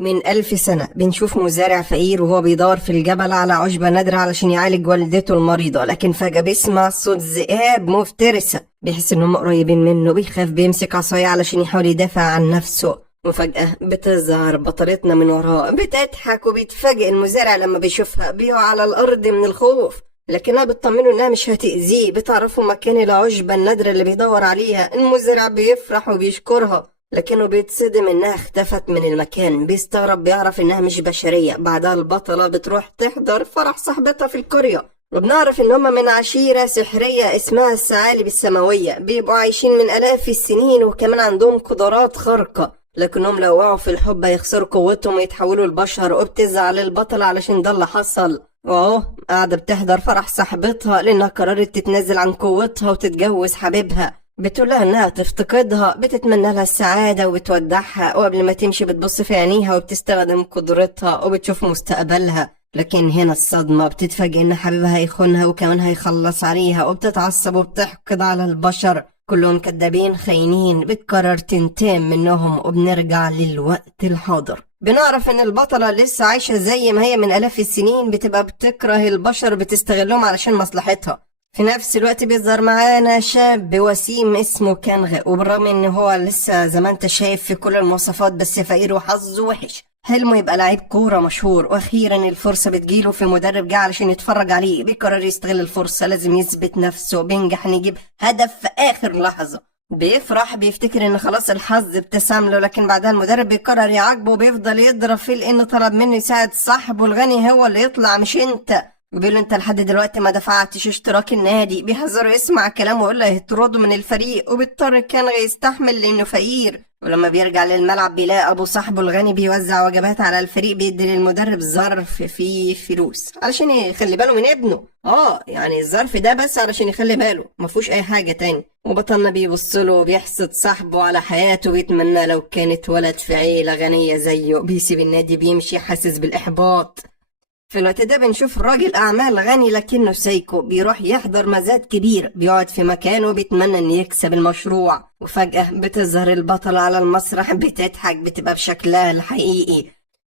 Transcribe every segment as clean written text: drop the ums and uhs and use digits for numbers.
من 1000 سنة بنشوف مزارع فقير وهو بيدور في الجبل على عشبة نادرة علشان يعالج والدته المريضة، لكن فجأة بيسمع صوت ذئاب مفترسة. بيحس إنهم قريبين منه، بيخاف، بيمسك عصاية علشان يحاول يدافع عن نفسه. وفجأة بتظهر بطلتنا من وراه، بتضحك وبيتفاجئ المزارع لما بيشوفها، بيقع على الأرض من الخوف. لكنها بتطمنه إنها مش هتأذيه، بتعرفه مكان العشبة النادرة اللي بيدور عليها. المزارع بيفرح وبيشكرها، لكنه بيتصدم انها اختفت من المكان. بيستغرب، بيعرف انها مش بشرية. بعدها البطلة بتروح تحضر فرح صاحبتها في القرية، وبنعرف ان هما من عشيرة سحرية اسمها الثعالب السماوية. بيبقوا عايشين من آلاف السنين وكمان عندهم قدرات خارقة، لكنهم لو وقعوا في الحب هيخسروا قوتهم ويتحولوا لبشر. وبتزعل البطلة علشان ده اللي حصل، واهو قاعدة بتحضر فرح صاحبتها لانها قررت تتنازل عن قوتها وتتجوز حبيبها. بتقولها انها تفتقدها، بتتمنى لها السعادة وبتودعها، وقبل ما تمشي بتبص في عينيها وبتستخدم قدرتها وبتشوف مستقبلها. لكن هنا الصدمة، بتتفاجئ ان حبيبها هيخونها وكمان هيخلص عليها، وبتتعصب وبتحقد على البشر كلهم كدابين خاينين. بتقرر تنتقم منهم، وبنرجع للوقت الحاضر. بنعرف ان البطلة لسه عايشة زي ما هي من آلاف السنين، بتبقى بتكره البشر، بتستغلهم علشان مصلحتها. في نفس الوقت بيظهر معانا شاب وسيم اسمه كانغ، وبالرغم ان هو لسه زي ما انت شايف في كل المواصفات، بس فقير وحظه وحش. حلمه يبقى لعيب كورة مشهور، واخيرا الفرصة بتجيله في مدرب جه علشان يتفرج عليه. بيقرر يستغل الفرصة، لازم يثبت نفسه. بينجح ان يجيب هدف في اخر لحظة. بيفرح، بيفتكر ان خلاص الحظ ابتسم له، لكن بعدها المدرب بيقرر يعاقبه وبيفضل يضرب فيه لانه طلب منه يساعد صاحبه الغني هو اللي يطلع مش انت. وبيقول له انت لحد دلوقتي ما دفعتش اشتراك النادي. بيحذره يسمع كلامه ويقول له هيطرده من الفريق، وبيضطر كانغ يستحمل لانه فقير. ولما بيرجع للملعب بيلاقي ابو صاحبه الغني بيوزع وجبات على الفريق، بيدي للمدرب ظرف فيه فلوس علشان يخلي باله من ابنه. يعني الظرف ده بس علشان يخلي باله، مفهوش اي حاجة تاني. وبطلنا بيبصله وبيحسد صاحبه على حياته، ويتمنى لو كانت ولد في عيلة غنية زيه. بيسيب النادي بيمشي حاسس بالاحباط. في الوقت ده بنشوف راجل أعمال غني لكنه سايكو، بيروح يحضر مزاد كبير، بيقعد في مكانه وبيتمنى إن يكسب المشروع. وفجأة بتظهر البطلة على المسرح، بتضحك، بتبقى بشكلها الحقيقي.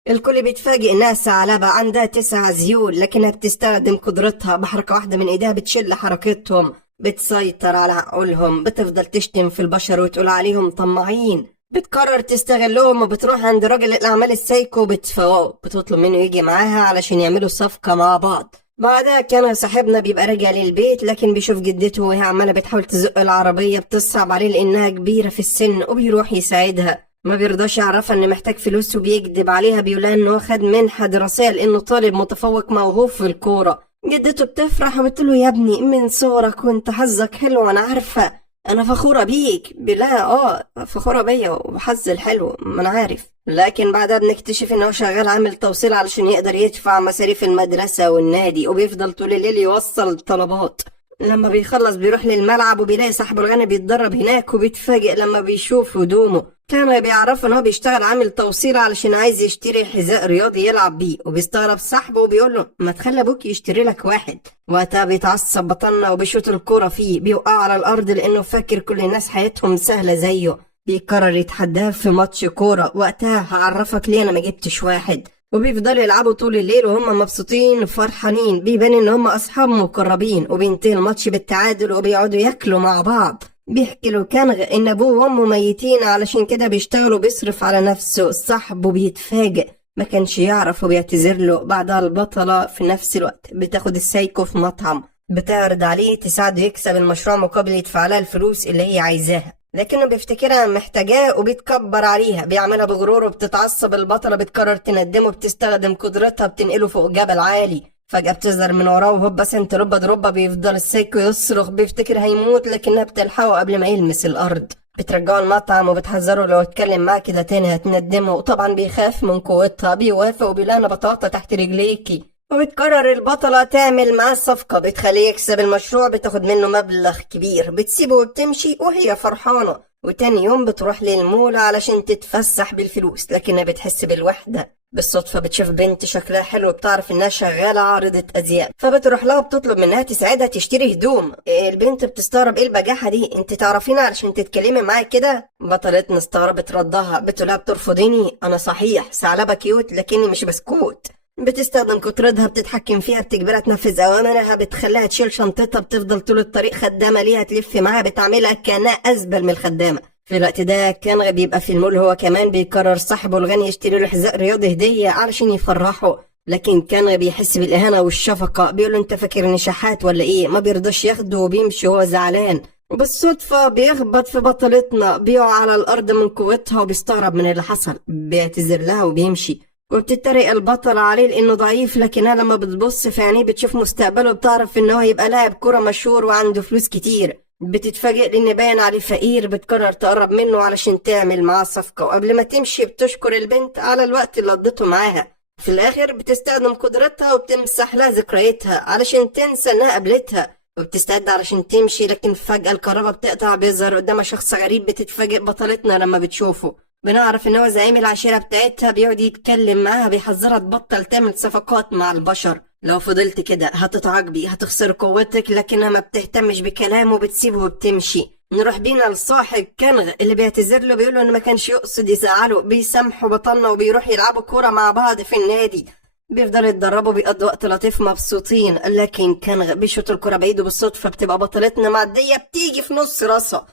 الكل بيتفاجئ إنها ثعلبة عندها 9 ذيول، لكنها بتستخدم قدرتها. بحركة واحدة من إيديها بتشل حركتهم، بتسيطر على عقولهم. بتفضل تشتم في البشر وتقول عليهم طماعين. بتقرر تستغلهم وبتروح عند راجل الأعمال السايكو بتفواه، بتطلب منه يجي معاها علشان يعملوا صفقة مع بعض. بعدها كان صاحبنا بيبقى راجع للبيت، لكن بيشوف جدته وهي عمالة بتحاول تزق العربية. بتصعب عليه لأنها كبيرة في السن، وبيروح يساعدها. ما بيرضاش يعرفها إن محتاج فلوس، وبيكذب عليها بيقولها إنه خد منحة دراسية لأنه طالب متفوق موهوب في الكورة. جدته بتفرح وبتقوله يا ابني من صغرك وانت حظك حلو، وأنا عارفة، انا فخوره بيك. بلا فخوره بيا وحظ الحلو، ما انا عارف. لكن بعدها بنكتشف انه شغال عامل توصيل علشان يقدر يدفع مصاريف المدرسه والنادي، وبيفضل طول الليل يوصل طلبات. لما بيخلص بيروح للملعب وبيلاقي صاحبه الغني بيتدرب هناك، وبيتفاجئ لما بيشوف هدومه. كان بيعرف ان هو بيشتغل عامل توصيل علشان عايز يشتري حذاء رياضي يلعب بيه. وبيستغرب صاحبه وبيقول له ما تخلي ابوك يشتري لك واحد. وقتها بيتعصب بطلنا وبيشوط الكوره فيه، بيوقع على الارض لانه فاكر كل الناس حياتهم سهله زيه. بيقرر يتحداه في ماتش كوره. وقتها هعرفك ليه انا ما جبتش واحد. وبيفضلوا يلعبوا طول الليل وهم مبسوطين وفرحانين. بيبان ان هم اصحاب مقربين، وبينتهي الماتش بالتعادل وبيقعدوا ياكلوا مع بعض. بيحكي له كانغ ان ابوه وامه ميتين، علشان كده بيشتغل وبيصرف على نفسه. صاحبه بيتفاجئ، ما كانش يعرف، وبيعتذر له. بعدها البطلة في نفس الوقت بتاخد السايكو في مطعم، بتعرض عليه تساعده يكسب المشروع مقابل يدفع لها الفلوس اللي هي عايزاها، لكنه بيفتكرها محتاجاه وبيتكبر عليها. بيعملها بغرور وبتتعصب البطلة، بتقرر تندمه، بتستخدم قدرتها بتنقله فوق جبل عالي. فجأة بتظهر من وراه وهوبا سنت ربا دروبا. بيفضل السايكو يصرخ، بيفتكر هيموت، لكنها بتلحقه قبل ما يلمس الأرض. بترجعه المطعم وبتحذره لو اتكلم معاه كده تاني هتندمه، وطبعا بيخاف من قوتها. بيوافق وبيلاقي انا بطاطا تحت رجليكي. وبتقرر البطلة تعمل معاه صفقة بتخليه يكسب المشروع، بتاخد منه مبلغ كبير. بتسيبه وبتمشي وهي فرحانة. وتاني يوم بتروح للمول علشان تتفسح بالفلوس، لكنها بتحس بالوحدة. بالصدفة بتشوف بنت شكلها حلو، بتعرف انها شغالة عارضة ازياء، فبتروح لها بتطلب منها تساعدها تشتري هدوم. البنت بتستغرب ايه البجاحة دي، انت تعرفيني علشان تتكلمي معايا كده؟ بطلتنا استغربت ردها، بتقولها بترفضيني؟ انا صحيح ثعلبة كيوت لكني مش بسكوت. بتستخدم قدرتها، بتتحكم فيها، بتجبرها تنفذ اوامرها، بتخليها تشيل شنطتها، بتفضل طول الطريق خدامة ليها تلف معاها، بتعملها كأنها ازبل من الخدامة. في الوقت ده كان بيبقى في المول، هو كمان بيقرر صاحبه الغني يشتري له حذاء رياضي هدية علشان يفرحه، لكن كان بيحس بالإهانة والشفقة، بيقول له انت فاكرني شحات ولا ايه؟ ما بيرضاش ياخده وبيمشي وهو زعلان. وبالصدفة بيخبط في بطلتنا، بيقع على الأرض من قوتها وبيستغرب من اللي حصل، بيعتذر لها وبيمشي. وبتتريق البطلة عليه لأنه ضعيف، لكنها لما بتبص في عينيه بتشوف مستقبله، بتعرف إن هو هيبقى لاعب كرة مشهور وعنده فلوس كتير. بتتفاجئ لأن باين عليه فقير، بتقرر تقرب منه علشان تعمل معاه صفقة، وقبل ما تمشي بتشكر البنت على الوقت اللي قضيته معاها. في الآخر بتستخدم قدرتها وبتمسح لها ذكرياتها علشان تنسى إنها قابلتها، وبتستعد علشان تمشي، لكن فجأة الكهرباء بتقطع، بيظهر قدامها شخص غريب. بتتفاجئ بطلتنا لما بتشوفه، بنعرف ان هو زعيم العشيرة بتاعتها، بيقعد يتكلم معاها، بيحذرها تبطل تعمل صفقات مع البشر، لو فضلت كده هتتعاقبي، هتخسر قوتك، لكنها ما بتهتمش بكلامه، بتسيبه وبتمشي. نروح بينا لصاحب كنغ اللي بيعتذر له، بيقوله انه ما كانش يقصد يزعله، بيسامحوا بطلنا وبيروح يلعبوا كورة مع بعض في النادي. بيفضلوا يتدربوا، بيقضوا وقت لطيف مبسوطين، لكن كنغ بيشوط الكرة بعيد، وبالصدفة بتبقى بطلتنا معدية، بتيجي في نص راسها،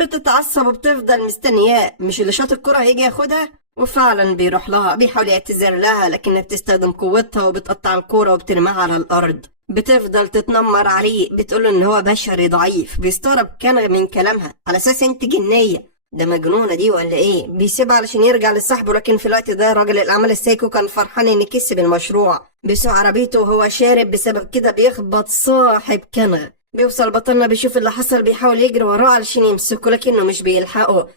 بتتعصب وبتفضل مستنياه، مش اللي شاط الكرة هيجي ياخدها. وفعلا بيروح لها، بيحاول يعتذر لها، لكنها بتستخدم قوتها وبتقطع الكرة وبترميها على الأرض. بتفضل تتنمر عليه، بتقوله ان هو بشري ضعيف. بيستغرب كان من كلامها، على اساس انت جنية، ده مجنونة دي ولا ايه؟ بيسيبها علشان يرجع لصاحبه، لكن في الوقت ده راجل الأعمال السايكو كان فرحان ان كسب المشروع. بيسوق عربيته وهو شارب، بسبب كده بيخبط صاحب كنغ. بيوصل بطلنا، بيشوف اللي حصل، بيحاول يجري وراه علشان يمسكه، لكنه مش بيلحقه.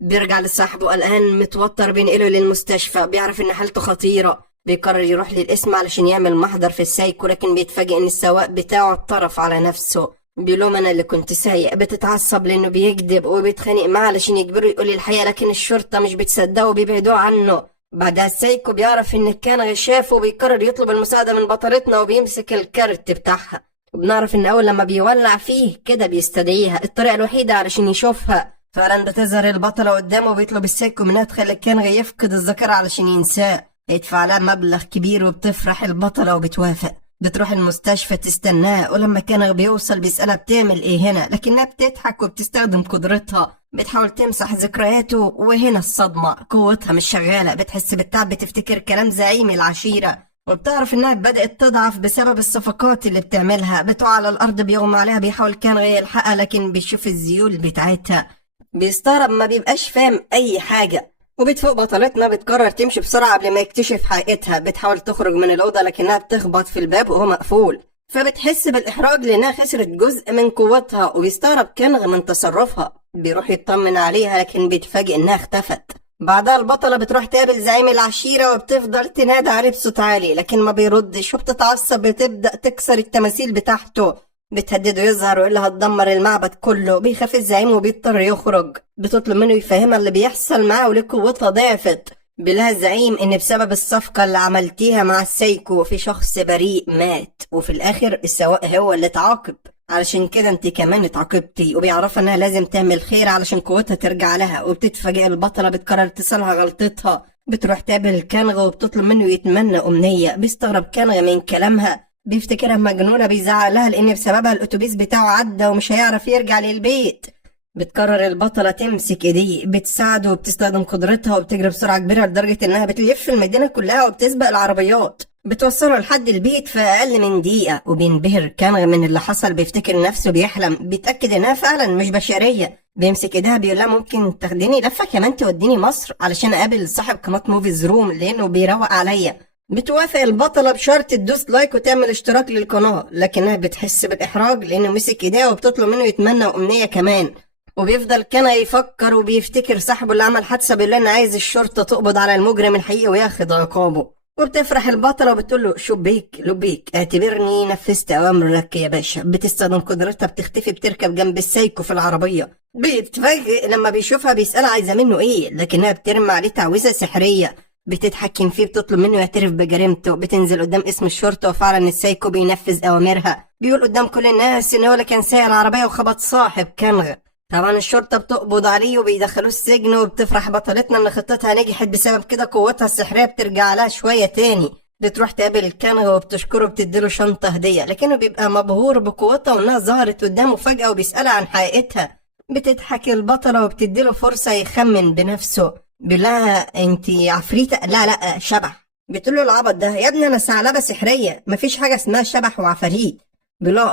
بيرجع لصاحبه قلقان متوتر، بينقله للمستشفى، بيعرف ان حالته خطيرة. بيقرر يروح للقسم علشان يعمل محضر في السايكو، لكن بيتفاجئ ان السواق بتاعه اتطرف على نفسه، بيلوم انا اللي كنت سايق. بتتعصب لانه بيكذب، وبيتخانق معاه علشان يجبره يقول الحقيقة، لكن الشرطة مش بتصدقه وبيبعدوه عنه. بعدها السايكو بيعرف ان كان شافه، وبيقرر يطلب المساعدة من بطلتنا، وبيمسك الكارت بتاعها. وبنعرف ان اول لما بيولع فيه كده بيستدعيها، الطريقة الوحيدة علشان يشوفها. فعلا بتظهر البطلة قدامه، وبيطلب السايكو منها تخلي كان يفقد الذاكرة علشان ينساه، يدفع لها مبلغ كبير، وبتفرح البطلة وبتوافق. بتروح المستشفى تستناه، ولما كان بيوصل بيسألها بتعمل ايه هنا، لكنها بتضحك وبتستخدم قدرتها، بتحاول تمسح ذكرياته. وهنا الصدمة، قوتها مش شغالة، بتحس بالتعب، بتفتكر كلام زعيم العشيرة، وبتعرف انها بدأت تضعف بسبب الصفقات اللي بتعملها. بتقع على الأرض، بيغمى عليها، بيحاول كان يلحقها، لكن بيشوف الزيول بتاعتها، بيستغرب، ما بيبقاش فاهم أي حاجة. وبتفوق بطلتنا، بتقرر تمشي بسرعة قبل ما يكتشف حقيقتها. بتحاول تخرج من الأوضة، لكنها بتخبط في الباب وهو مقفول، فبتحس بالإحراج لأنها خسرت جزء من قوتها. وبيستغرب كنغ من تصرفها، بيروح يطمن عليها، لكن بيتفاجئ إنها اختفت. بعدها البطلة بتروح تقابل زعيم العشيرة، وبتفضل تنادى عليه بصوت عالي، لكن ما بيردش، وبتتعصب، بتبدأ تكسر التماثيل بتاعته، بتهدده يظهر ويقول لها هتدمر المعبد كله. بيخاف الزعيم وبيضطر يخرج، بتطلب منه يفهمها اللي بيحصل معاه وليه قوتها ضعفت. بيقولها الزعيم ان بسبب الصفقة اللي عملتيها مع السايكو في شخص بريء مات، وفي الاخر السواق هو اللي اتعاقب، علشان كده انت كمان اتعاقبتي. وبيعرفها انها لازم تعمل خير علشان قوتها ترجع لها. وبتتفاجئ البطلة، بتقرر تصلح غلطتها، بتروح تقابل كانغ وبتطلب منه يتمنى امنية. بيستغرب كانغ من كلامها، بيفتكرها مجنونة، بيزعلها لأن بسببها الأتوبيس بتاعه عدى ومش هيعرف يرجع للبيت. بتقرر البطلة تمسك ايديه، بتساعده، وبتستخدم قدرتها، وبتجري بسرعة كبيرة لدرجة إنها بتلف المدينة كلها وبتسبق العربيات، بتوصله لحد البيت في أقل من دقيقة. وبينبهر كانغ من اللي حصل، بيفتكر نفسه بيحلم، بيتأكد إنها فعلا مش بشرية. بيمسك ايدها، بيقولها ممكن تاخديني لفة كمان توديني مصر علشان أقابل صاحب قناة موفيز روم لأنه بيروق عليا. بتوافق البطلة بشرط تدوس لايك وتعمل اشتراك للقناة، لكنها بتحس بالإحراج لأنه مسك ايديها، وبتطلب منه يتمنى أمنية كمان. وبيفضل كان يفكر، وبيفتكر صاحبه اللي عمل حادثة، بيقول أنا عايز الشرطة تقبض على المجرم الحقيقي وياخد عقابه. وبتفرح البطلة وبتقول له شبيك لبيك، اعتبرني نفذت أوامرك يا باشا. بتستخدم قدرتها، بتختفي، بتركب جنب السايكو في العربية. بيتفاجئ لما بيشوفها، بيسألها عايزة منه ايه، لكنها بترمي عليه تعويذة سحرية. بتتحكم فيه، بتطلب منه يعترف بجريمته، بتنزل قدام اسم الشرطة وفعلا السايكو بينفذ أوامرها، بيقول قدام كل الناس إن هو اللي كان سايق العربية وخبط صاحب كنغ. طبعا الشرطة بتقبض عليه وبيدخلوه السجن، وبتفرح بطلتنا إن خطتها نجحت بسبب كده قوتها السحرية بترجع لها شوية تاني. بتروح تقابل الكنغ وبتشكره وبتديله شنطة هدية، لكنه بيبقى مبهور بقوتها وإنها ظهرت قدامه فجأة وبيسألها عن حقيقتها. بتضحك البطلة وبتديله فرصة يخمن بنفسه، بيقولها انتي عفريتة؟ لا شبح. بتقوله العبط ده يا ابني، انا ثعلبة سحرية، مفيش حاجة اسمها شبح وعفاريت. بيقولها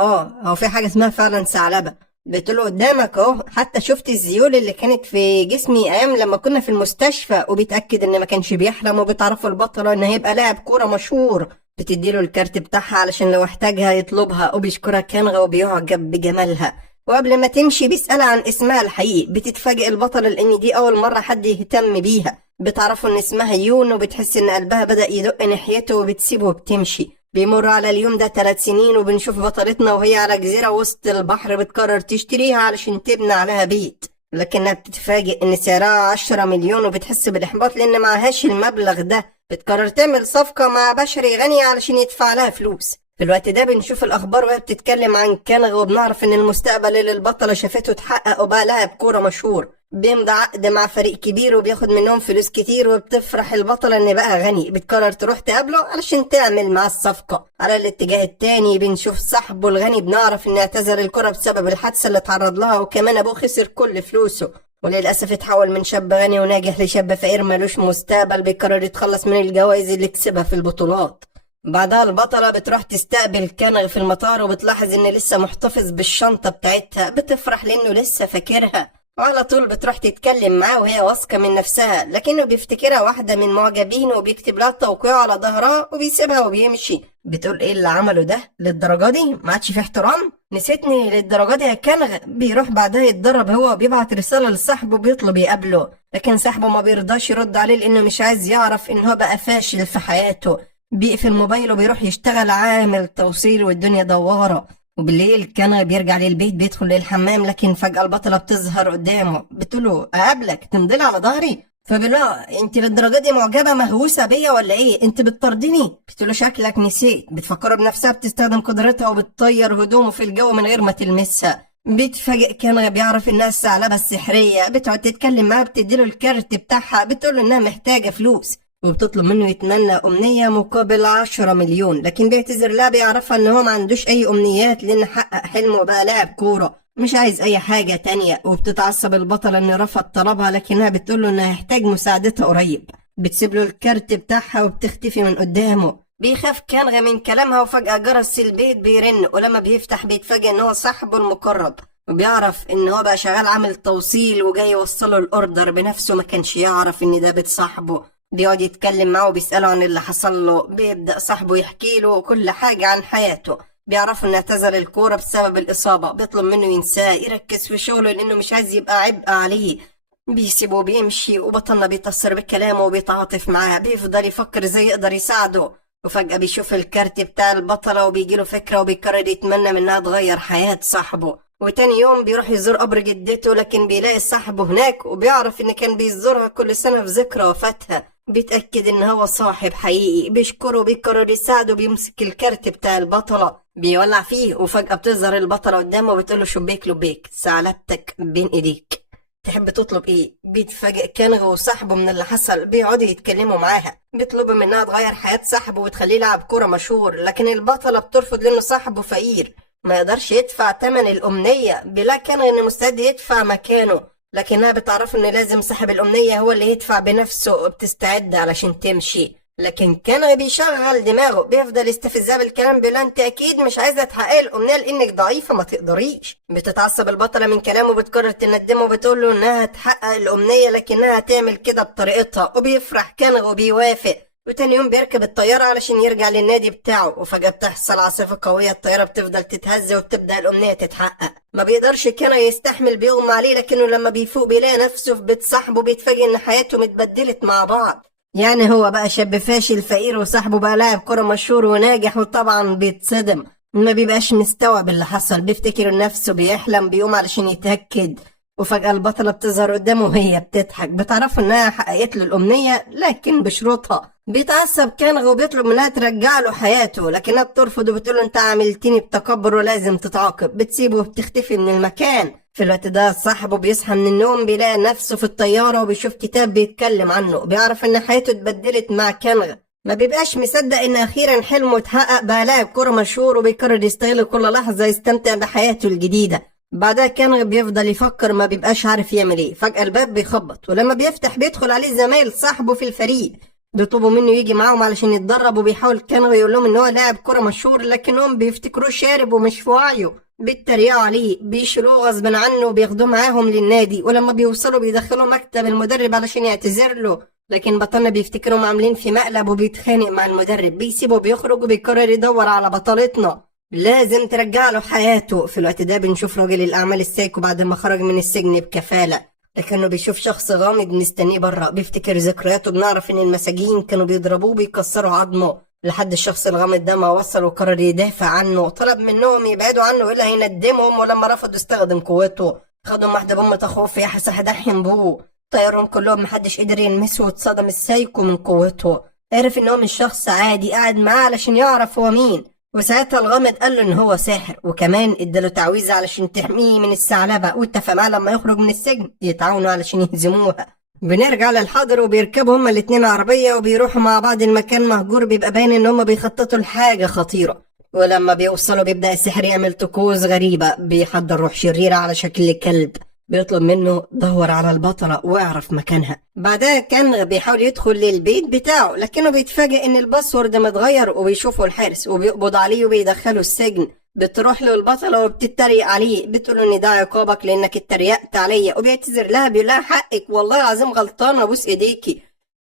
هو في حاجة اسمها فعلا ثعلبة. بتقوله قدامك اهو، حتى شفت الزيول اللي كانت في جسمي ايام لما كنا في المستشفى، وبيتأكد ان ما كانش بيحلم، وبتعرفوا البطلة ان هيبقى لاعب كورة مشهور. بتديله الكارت بتاعها علشان لو احتاجها يطلبها، وبيشكرها كنغة وبيعجب بجمالها. وقبل ما تمشي بيسألها عن اسمها الحقيقي. بتتفاجئ البطلة لأن دي أول مرة حد يهتم بيها. بتعرفوا إن اسمها يون، وبتحس إن قلبها بدأ يدق ناحيته وبتسيبه وبتمشي. بيمر على اليوم ده 3 سنين، وبنشوف بطلتنا وهي على جزيرة وسط البحر بتقرر تشتريها علشان تبني عليها بيت، لكنها بتتفاجئ إن سعرها 10 مليون، وبتحس بالإحباط لأن معهاش المبلغ ده. بتقرر تعمل صفقة مع بشري غني علشان يدفع لها فلوس. في الوقت ده بنشوف الأخبار وهي بتتكلم عن كنغ، وبنعرف إن المستقبل اللي البطلة شافته اتحقق وبقى لاعب كورة مشهور. بيمضي عقد مع فريق كبير وبياخد منهم فلوس كتير، وبتفرح البطلة إن بقى غني. بتقرر تروح تقابله علشان تعمل معاه الصفقة. على الاتجاه التاني بنشوف صاحبه الغني، بنعرف إنه اعتزل الكورة بسبب الحادثة اللي اتعرض لها، وكمان أبوه خسر كل فلوسه، وللأسف اتحول من شاب غني وناجح لشاب فقير ملوش مستقبل. بيقرر يتخلص من الجوائز اللي كسبها في البطولات. بعدها البطلة بتروح تستقبل كنغ في المطار، وبتلاحظ ان لسه محتفظ بالشنطة بتاعتها. بتفرح لانه لسه فاكرها، وعلى طول بتروح تتكلم معاه وهي واثقة من نفسها، لكنه بيفتكرها واحدة من معجبينه وبيكتب لها توقيع على ظهرها وبيسيبها وبيمشي. بتقول ايه اللي عمله ده للدرجة دي؟ ما عادش فيه احترام؟ نسيتني للدرجة دي يا كنغ؟ بيروح بعدها يتدرب هو وبيبعت رسالة لصاحبه بيطلب يقابله، لكن صاحبه ما بيرضاش يرد عليه لانه مش عايز يعرف ان هو بقى فاشل في حياته. بيقفل موبايله وبيروح يشتغل عامل توصيل والدنيا دوارة. وبالليل كان بيرجع للبيت بيدخل للحمام، لكن فجأة البطلة بتظهر قدامه. بتقوله أقابلك تمضيلي على ظهري؟ فبيقولها انت للدرجة دي معجبة مهووسة بيا ولا ايه؟ انت بتطردني؟ بتقوله شكلك نسيت. بتفكره بنفسها بتستخدم قدرتها وبتطير هدومه في الجو من غير ما تلمسها. بيتفاجئ كان بيعرف انها الثعلبة السحرية. بتقعد تتكلم معاها، بتديله الكارت بتاعها، بتقوله انها محتاجة فلوس، وبتطلب منه يتمنى أمنية مقابل 10 مليون، لكن بيعتذر لها. بيعرفها ان هو ما عندوش اي امنيات لان حقق حلمه وبقى لاعب كورة، مش عايز اي حاجة تانية. وبتتعصب البطلة ان رفض طلبها، لكنها بتقوله انها هيحتاج مساعدتها قريب. بتسيب له الكارت بتاعها وبتختفي من قدامه. بيخاف كنغ من كلامها، وفجأة جرس البيت بيرن، ولما بيفتح بيتفاجئ ان هو صاحبه المقرب، وبيعرف ان هو بقى شغال عامل توصيل وجاي يوصله الاوردر بنفسه. ما كانش يعرف ان ده بيت صاحبه. بيقعد يتكلم معه وبيسأله عن اللي حصل له. بيبدأ صاحبه يحكي له كل حاجة عن حياته. بيعرف انه اعتزل الكورة بسبب الإصابة. بيطلب منه ينساه يركز في شغله لأنه مش عايز يبقى عبء عليه. بيسيبه وبيمشي، وبطلنا بيتأثر بكلامه وبيتعاطف معاه. بيفضل يفكر ازاي يقدر يساعده. وفجأة بيشوف الكارت بتاع البطلة وبيجيله فكرة، وبيقرر يتمنى منها تغير حياة صاحبه. وتاني يوم بيروح يزور قبر جدته، لكن بيلاقي صاحبه هناك، وبيعرف ان كان بيزورها كل سنة في ذكرى وفاتها. بيتأكد ان هو صاحب حقيقي. بيشكره وبيقرر يساعده. بيمسك الكارت بتاع البطلة بيولع فيه، وفجأة بتظهر البطلة قدامه وبتقوله شبيك لبيك، ثعلبتك بين ايديك، تحب تطلب ايه؟ بيتفاجئ كنغ وصاحبه من اللي حصل. بيقعدوا يتكلموا معاها. بيطلبوا منها تغير حياة صاحبه وتخليه لاعب كورة مشهور، لكن البطلة بترفض لانه صاحبه فقير ما يقدرش يدفع ثمن الأمنية. بلا كنغ انه مستعد يدفع مكانه، لكنها بتعرف ان لازم صاحب الأمنية هو اللي يدفع بنفسه، وبتستعد علشان تمشي. لكن كنغ بيشغل دماغه، بيفضل يستفزها بالكلام. بيقول انت اكيد مش عايزه تحققي الامنيه لانك ضعيفه ما تقدريش. بتتعصب البطله من كلامه وبتقرر تندمه، وبتقول له انها تحقق الامنيه لكنها هتعمل كده بطريقتها. وبيفرح كنغ وبيوافق. وتاني يوم بيركب الطياره علشان يرجع للنادي بتاعه، وفجاه بتحصل عاصفه قويه. الطياره بتفضل تتهز وبتبدا الامنيه تتحقق. ما بيقدرش كنغ يستحمل، بيغمى عليه، لكنه لما بيفوق بيلاقي نفسه في بيت صاحبه. بيتفاجئ ان حياته متبدلت مع بعض. يعني هو بقى شاب فاشل فقير، وصاحبه بقى لاعب كرة مشهور وناجح. وطبعا بيتصدم، ما بيبقاش مستوعب اللي حصل. بيفتكر نفسه بيحلم. بيقوم علشان يتأكد وفجأة البطلة بتظهر قدامه وهي بتضحك. بتعرف انها حققت له الأمنية لكن بشروطها. بيتعصب كانغ وبيطلب منها ترجع له حياته، لكنها بترفض وبتقول له انت عاملتني بتكبر ولازم تتعاقب. بتسيبه وبتختفي من المكان. في الوقت ده صاحبه بيصحى من النوم، بيلاقي نفسه في الطيارة وبيشوف كتاب بيتكلم عنه. بيعرف ان حياته اتبدلت مع كانغ. ما بيبقاش مصدق ان اخيرا حلمه اتحقق، بقى لاعب كوره مشهور وبيقرر يستغل كل لحظه يستمتع بحياته الجديده. بعدها كان بيفضل يفكر، ما بيبقاش عارف يعمل ايه. فجاه الباب بيخبط، ولما بيفتح بيدخل عليه زمايل صاحبه في الفريق. بيطلبوا منه يجي معاهم علشان يتدرب، وبيحاول كان يقول لهم ان هو لاعب كوره مشهور، لكنهم بيفتكروه شارب ومش في وعيه. بيتريقوا عليه، بيشيلوه غصب عنه وبياخدوه معاهم للنادي. ولما بيوصلوا بيدخلوا مكتب المدرب علشان يعتذر له، لكن بطلنا بيفتكرهم عاملين في مقلب وبيتخانق مع المدرب. بيسيبه بيخرج وبيقرر يدور على بطلتنا، لازم ترجع له حياته. في الوقت ده بنشوف راجل الأعمال السايكو بعد ما خرج من السجن بكفالة، لكنه بيشوف شخص غامض مستنيه بره. بيفتكر ذكرياته. بنعرف ان المساجين كانوا بيضربوه بيكسروا عظمه، لحد الشخص الغامض ده ما وصل وقرر يدافع عنه. وطلب منهم يبعدوا عنه الا هيندمهم، ولما رفضوا استخدم قوته. خدهم واحده بأمة اخوه في حسح دحين بوه، طيرهم كلهم، محدش قدر يلمسه. واتصدم السايكو من قوته. عرف ان هو مش شخص عادي قاعد معاه علشان يعرف هو مين. وساعتها الغامض قال له ان هو ساحر، وكمان اداله تعويذه علشان تحميه من الثعلبه. واتفق معاه لما يخرج من السجن يتعاونوا علشان يهزموها. بنرجع للحاضر وبيركبوا هما الاتنين عربيه وبيروحوا مع بعض المكان مهجور. بيبقى باين ان هما بيخططوا لحاجه خطيره. ولما بيوصلوا بيبدأ السحر يعمل طقوس غريبة. بيحضر روح شريرة على شكل كلب. بيطلب منه دور على البطلة واعرف مكانها. بعدها كان بيحاول يدخل للبيت بتاعه، لكنه بيتفاجئ ان الباسورد متغير. وبيشوفه الحارس وبيقبض عليه وبيدخله السجن. بتروح له البطلة وبتتريق عليه، بتقول ان ده عقابك لانك اتريقت عليا. وبيعتذر لها بيقول لها حقك والله العظيم غلطانة، ابوس ايديكي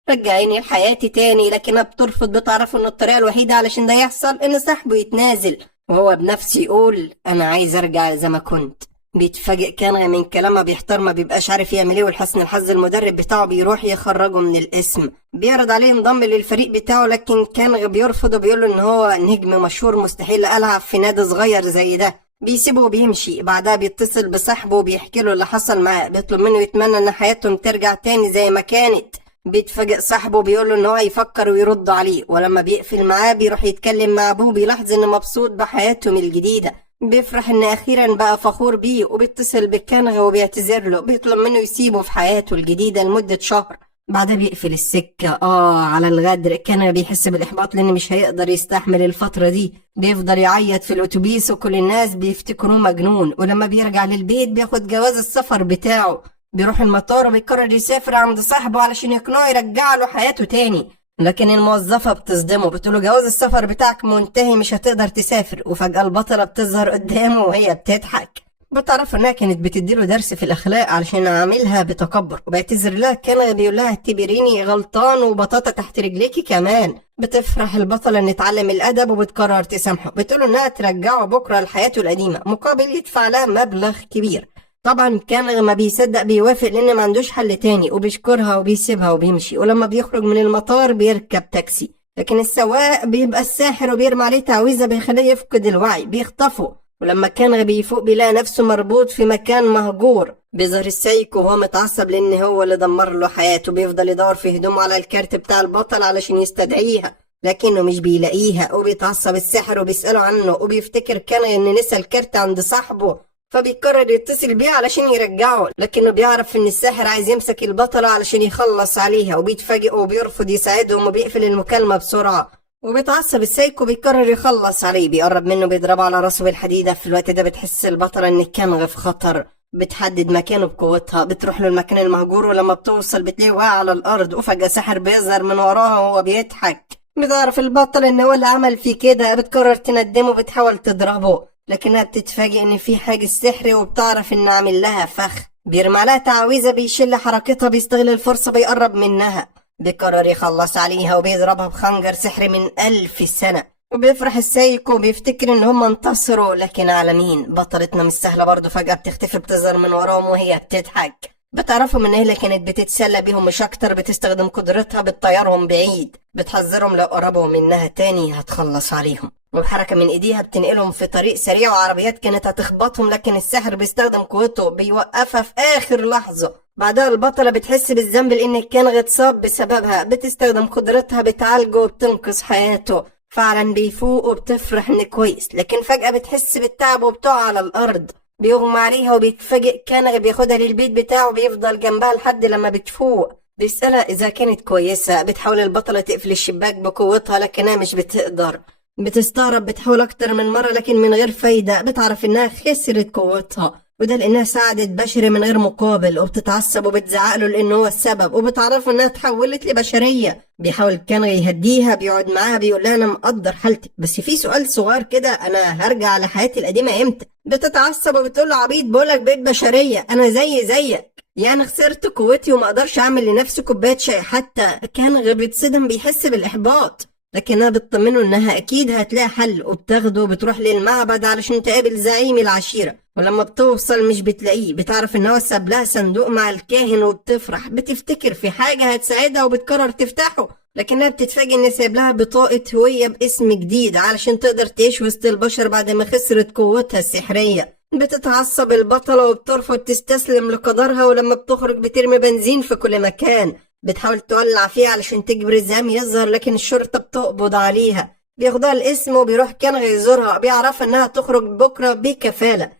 رجعيني لحياتي تاني. لكنها بترفض. بتعرف ان الطريقة الوحيدة علشان ده يحصل ان صاحبه يتنازل، وهو بنفسه يقول انا عايز ارجع زي ما كنت. بيتفاجئ كان من كلامها، بيحتار ما بيبقاش عارف يعمل ايه. ولحسن الحظ المدرب بتاعه بيروح يخرجه من الاسم. بيعرض عليه ينضم للفريق بتاعه، لكن كان بيرفض وبيقول له ان هو نجم مشهور مستحيل العب في نادي صغير زي ده. بيسيبه وبيمشي. بعدها بيتصل بصاحبه وبيحكي له اللي حصل معاه. بيطلب منه يتمنى ان حياتهم ترجع تاني زي ما كانت. بيتفاجئ صاحبه بيقول له ان هو يفكر ويرد عليه. ولما بيقفل معاه بيروح يتكلم مع ابوه. بيلاحظ انه مبسوط بحياتهم الجديده. بيفرح ان اخيرا بقى فخور بيه. وبيتصل بالكنغ وبيعتذر له. بيطلب منه يسيبه في حياته الجديده لمده شهر. بعدها بيقفل السكه على الغدر. كان بيحس بالاحباط لان مش هيقدر يستحمل الفتره دي. بيفضل يعيط في الاتوبيس وكل الناس بيفتكروه مجنون. ولما بيرجع للبيت بياخد جواز السفر بتاعه. بيروح المطار وبيقرر يسافر عند صاحبه علشان يقنعه يرجع له حياته تاني. لكن الموظفة بتصدمه، بتقوله جواز السفر بتاعك منتهي مش هتقدر تسافر. وفجأة البطلة بتظهر قدامه وهي بتضحك. بتعرف انها كانت بتديله درس في الاخلاق علشان عاملها بتكبر. وبيعتذر لها. كان بيقول لها اعتبريني غلطان وبطاطا تحت رجليكي كمان. بتفرح البطلة ان اتعلم الادب وبتقرر تسامحه. بتقوله انها ترجعه بكره لحياته القديمة مقابل يدفع لها مبلغ كبير. طبعا كان ما بيصدق بيوافق لان ما عندوش حل تاني. وبيشكرها وبيسيبها وبيمشي. ولما بيخرج من المطار بيركب تاكسي، لكن السواق بيبقى الساحر وبيرمي عليه تعويذه بيخليه يفقد الوعي. بيخطفه. ولما كان بيفوق بيلاقي نفسه مربوط في مكان مهجور. بيظهر السايكو وهو متعصب لان هو اللي دمر له حياته. بيفضل يدور في هدومه على الكارت بتاع البطل علشان يستدعيها، لكنه مش بيلاقيها. وبيتعصب الساحر وبيسأله عنه. وبيفتكر كان ان نسى الكارت عند صاحبه، فبيقرر يتصل بيه علشان يرجعه. لكنه بيعرف ان الساحر عايز يمسك البطلة علشان يخلص عليها. وبيتفاجئ وبيرفض يساعدهم وبيقفل المكالمة بسرعة. وبيتعصب السايكو بيقرر يخلص عليه. بيقرب منه بيضربه على راسه بالحديدة. في الوقت ده بتحس البطلة ان كان في خطر. بتحدد مكانه بقوتها. بتروح له المكان المهجور. ولما بتوصل بتلاقيه واقع على الارض. وفجأة ساحر بيظهر من وراها وهو بيضحك. بتعرف البطل ان هو اللي عمل فيه كده. بتقرر تندمه. بتحاول تضربه، لكنها بتتفاجئ ان في حاجز سحري وبتعرف ان عامل لها فخ. بيرمي عليها تعويذه بيشل حركتها. بيستغل الفرصه بيقرب منها. بيقرر يخلص عليها وبيضربها بخنجر سحري من 1000 سنه. وبيفرح السايكو وبيفتكر ان هم انتصروا. لكن على مين؟ بطلتنا مش سهله برضه. فجاه بتختفي. بتظهر من وراهم وهي بتضحك. بتعرفوا ان هي كانت بتتسلى بيهم مش اكتر. بتستخدم قدرتها بتطيرهم بعيد. بتحذرهم لو قربوا منها تاني هتخلص عليهم. وبحركة من ايديها بتنقلهم في طريق سريع، وعربيات كانت هتخبطهم لكن الساحر بيستخدم قوته بيوقفها في اخر لحظة. بعدها البطلة بتحس بالذنب لان كان اتصاب بسببها، بتستخدم قدرتها بتعالجه وبتنقذ حياته. فعلا بيفوق وبتفرح ان كويس، لكن فجأة بتحس بالتعب وبتقع على الارض. بيغمى عليها وبيتفاجئ كان بياخدها للبيت بتاعه، بيفضل جنبها لحد لما بتفوق. بيسألها إذا كانت كويسة. بتحاول البطلة تقفل الشباك بقوتها لكنها مش بتقدر. بتستغرب، بتحاول أكتر من مرة لكن من غير فايدة. بتعرف إنها خسرت قوتها، وده لأنها ساعدت بشري من غير مقابل، وبتتعصب وبتزعقله لأنه هو السبب، وبتعرفه إنها تحولت لبشرية. بيحاول كان يهديها، بيقعد معاها بيقول لها أنا مقدر حالتك بس في سؤال صغير كده، أنا هرجع لحياتي القديمة إمتى؟ بتتعصب وبتقول له عبيط، بقولك بقيت بشرية، أنا زيك يعني خسرت قوتي وما اقدرش اعمل لنفسي كوبايه شاي حتى. كان بيتصدم، بيحس بالاحباط، لكنها بتطمنه انها اكيد هتلاقي حل، وبتاخده وبتروح للمعبد علشان تقابل زعيم العشيره. ولما بتوصل مش بتلاقيه، بتعرف ان هو ساب لها صندوق مع الكاهن وبتفرح، بتفتكر في حاجه هتساعدها وبتقرر تفتحه، لكنها بتتفاجئ ان سايب لها بطاقه هويه باسم جديد علشان تقدر تعيش وسط البشر بعد ما خسرت قوتها السحريه. بتتعصب البطلة وبترفض تستسلم لقدرها، ولما بتخرج بترمي بنزين في كل مكان. بتحاول تولع فيه علشان تجبر الزعيم يظهر، لكن الشرطة بتقبض عليها. بياخدها الاسم وبيروح كان يزورها، بيعرف انها تخرج بكرة بكفالة،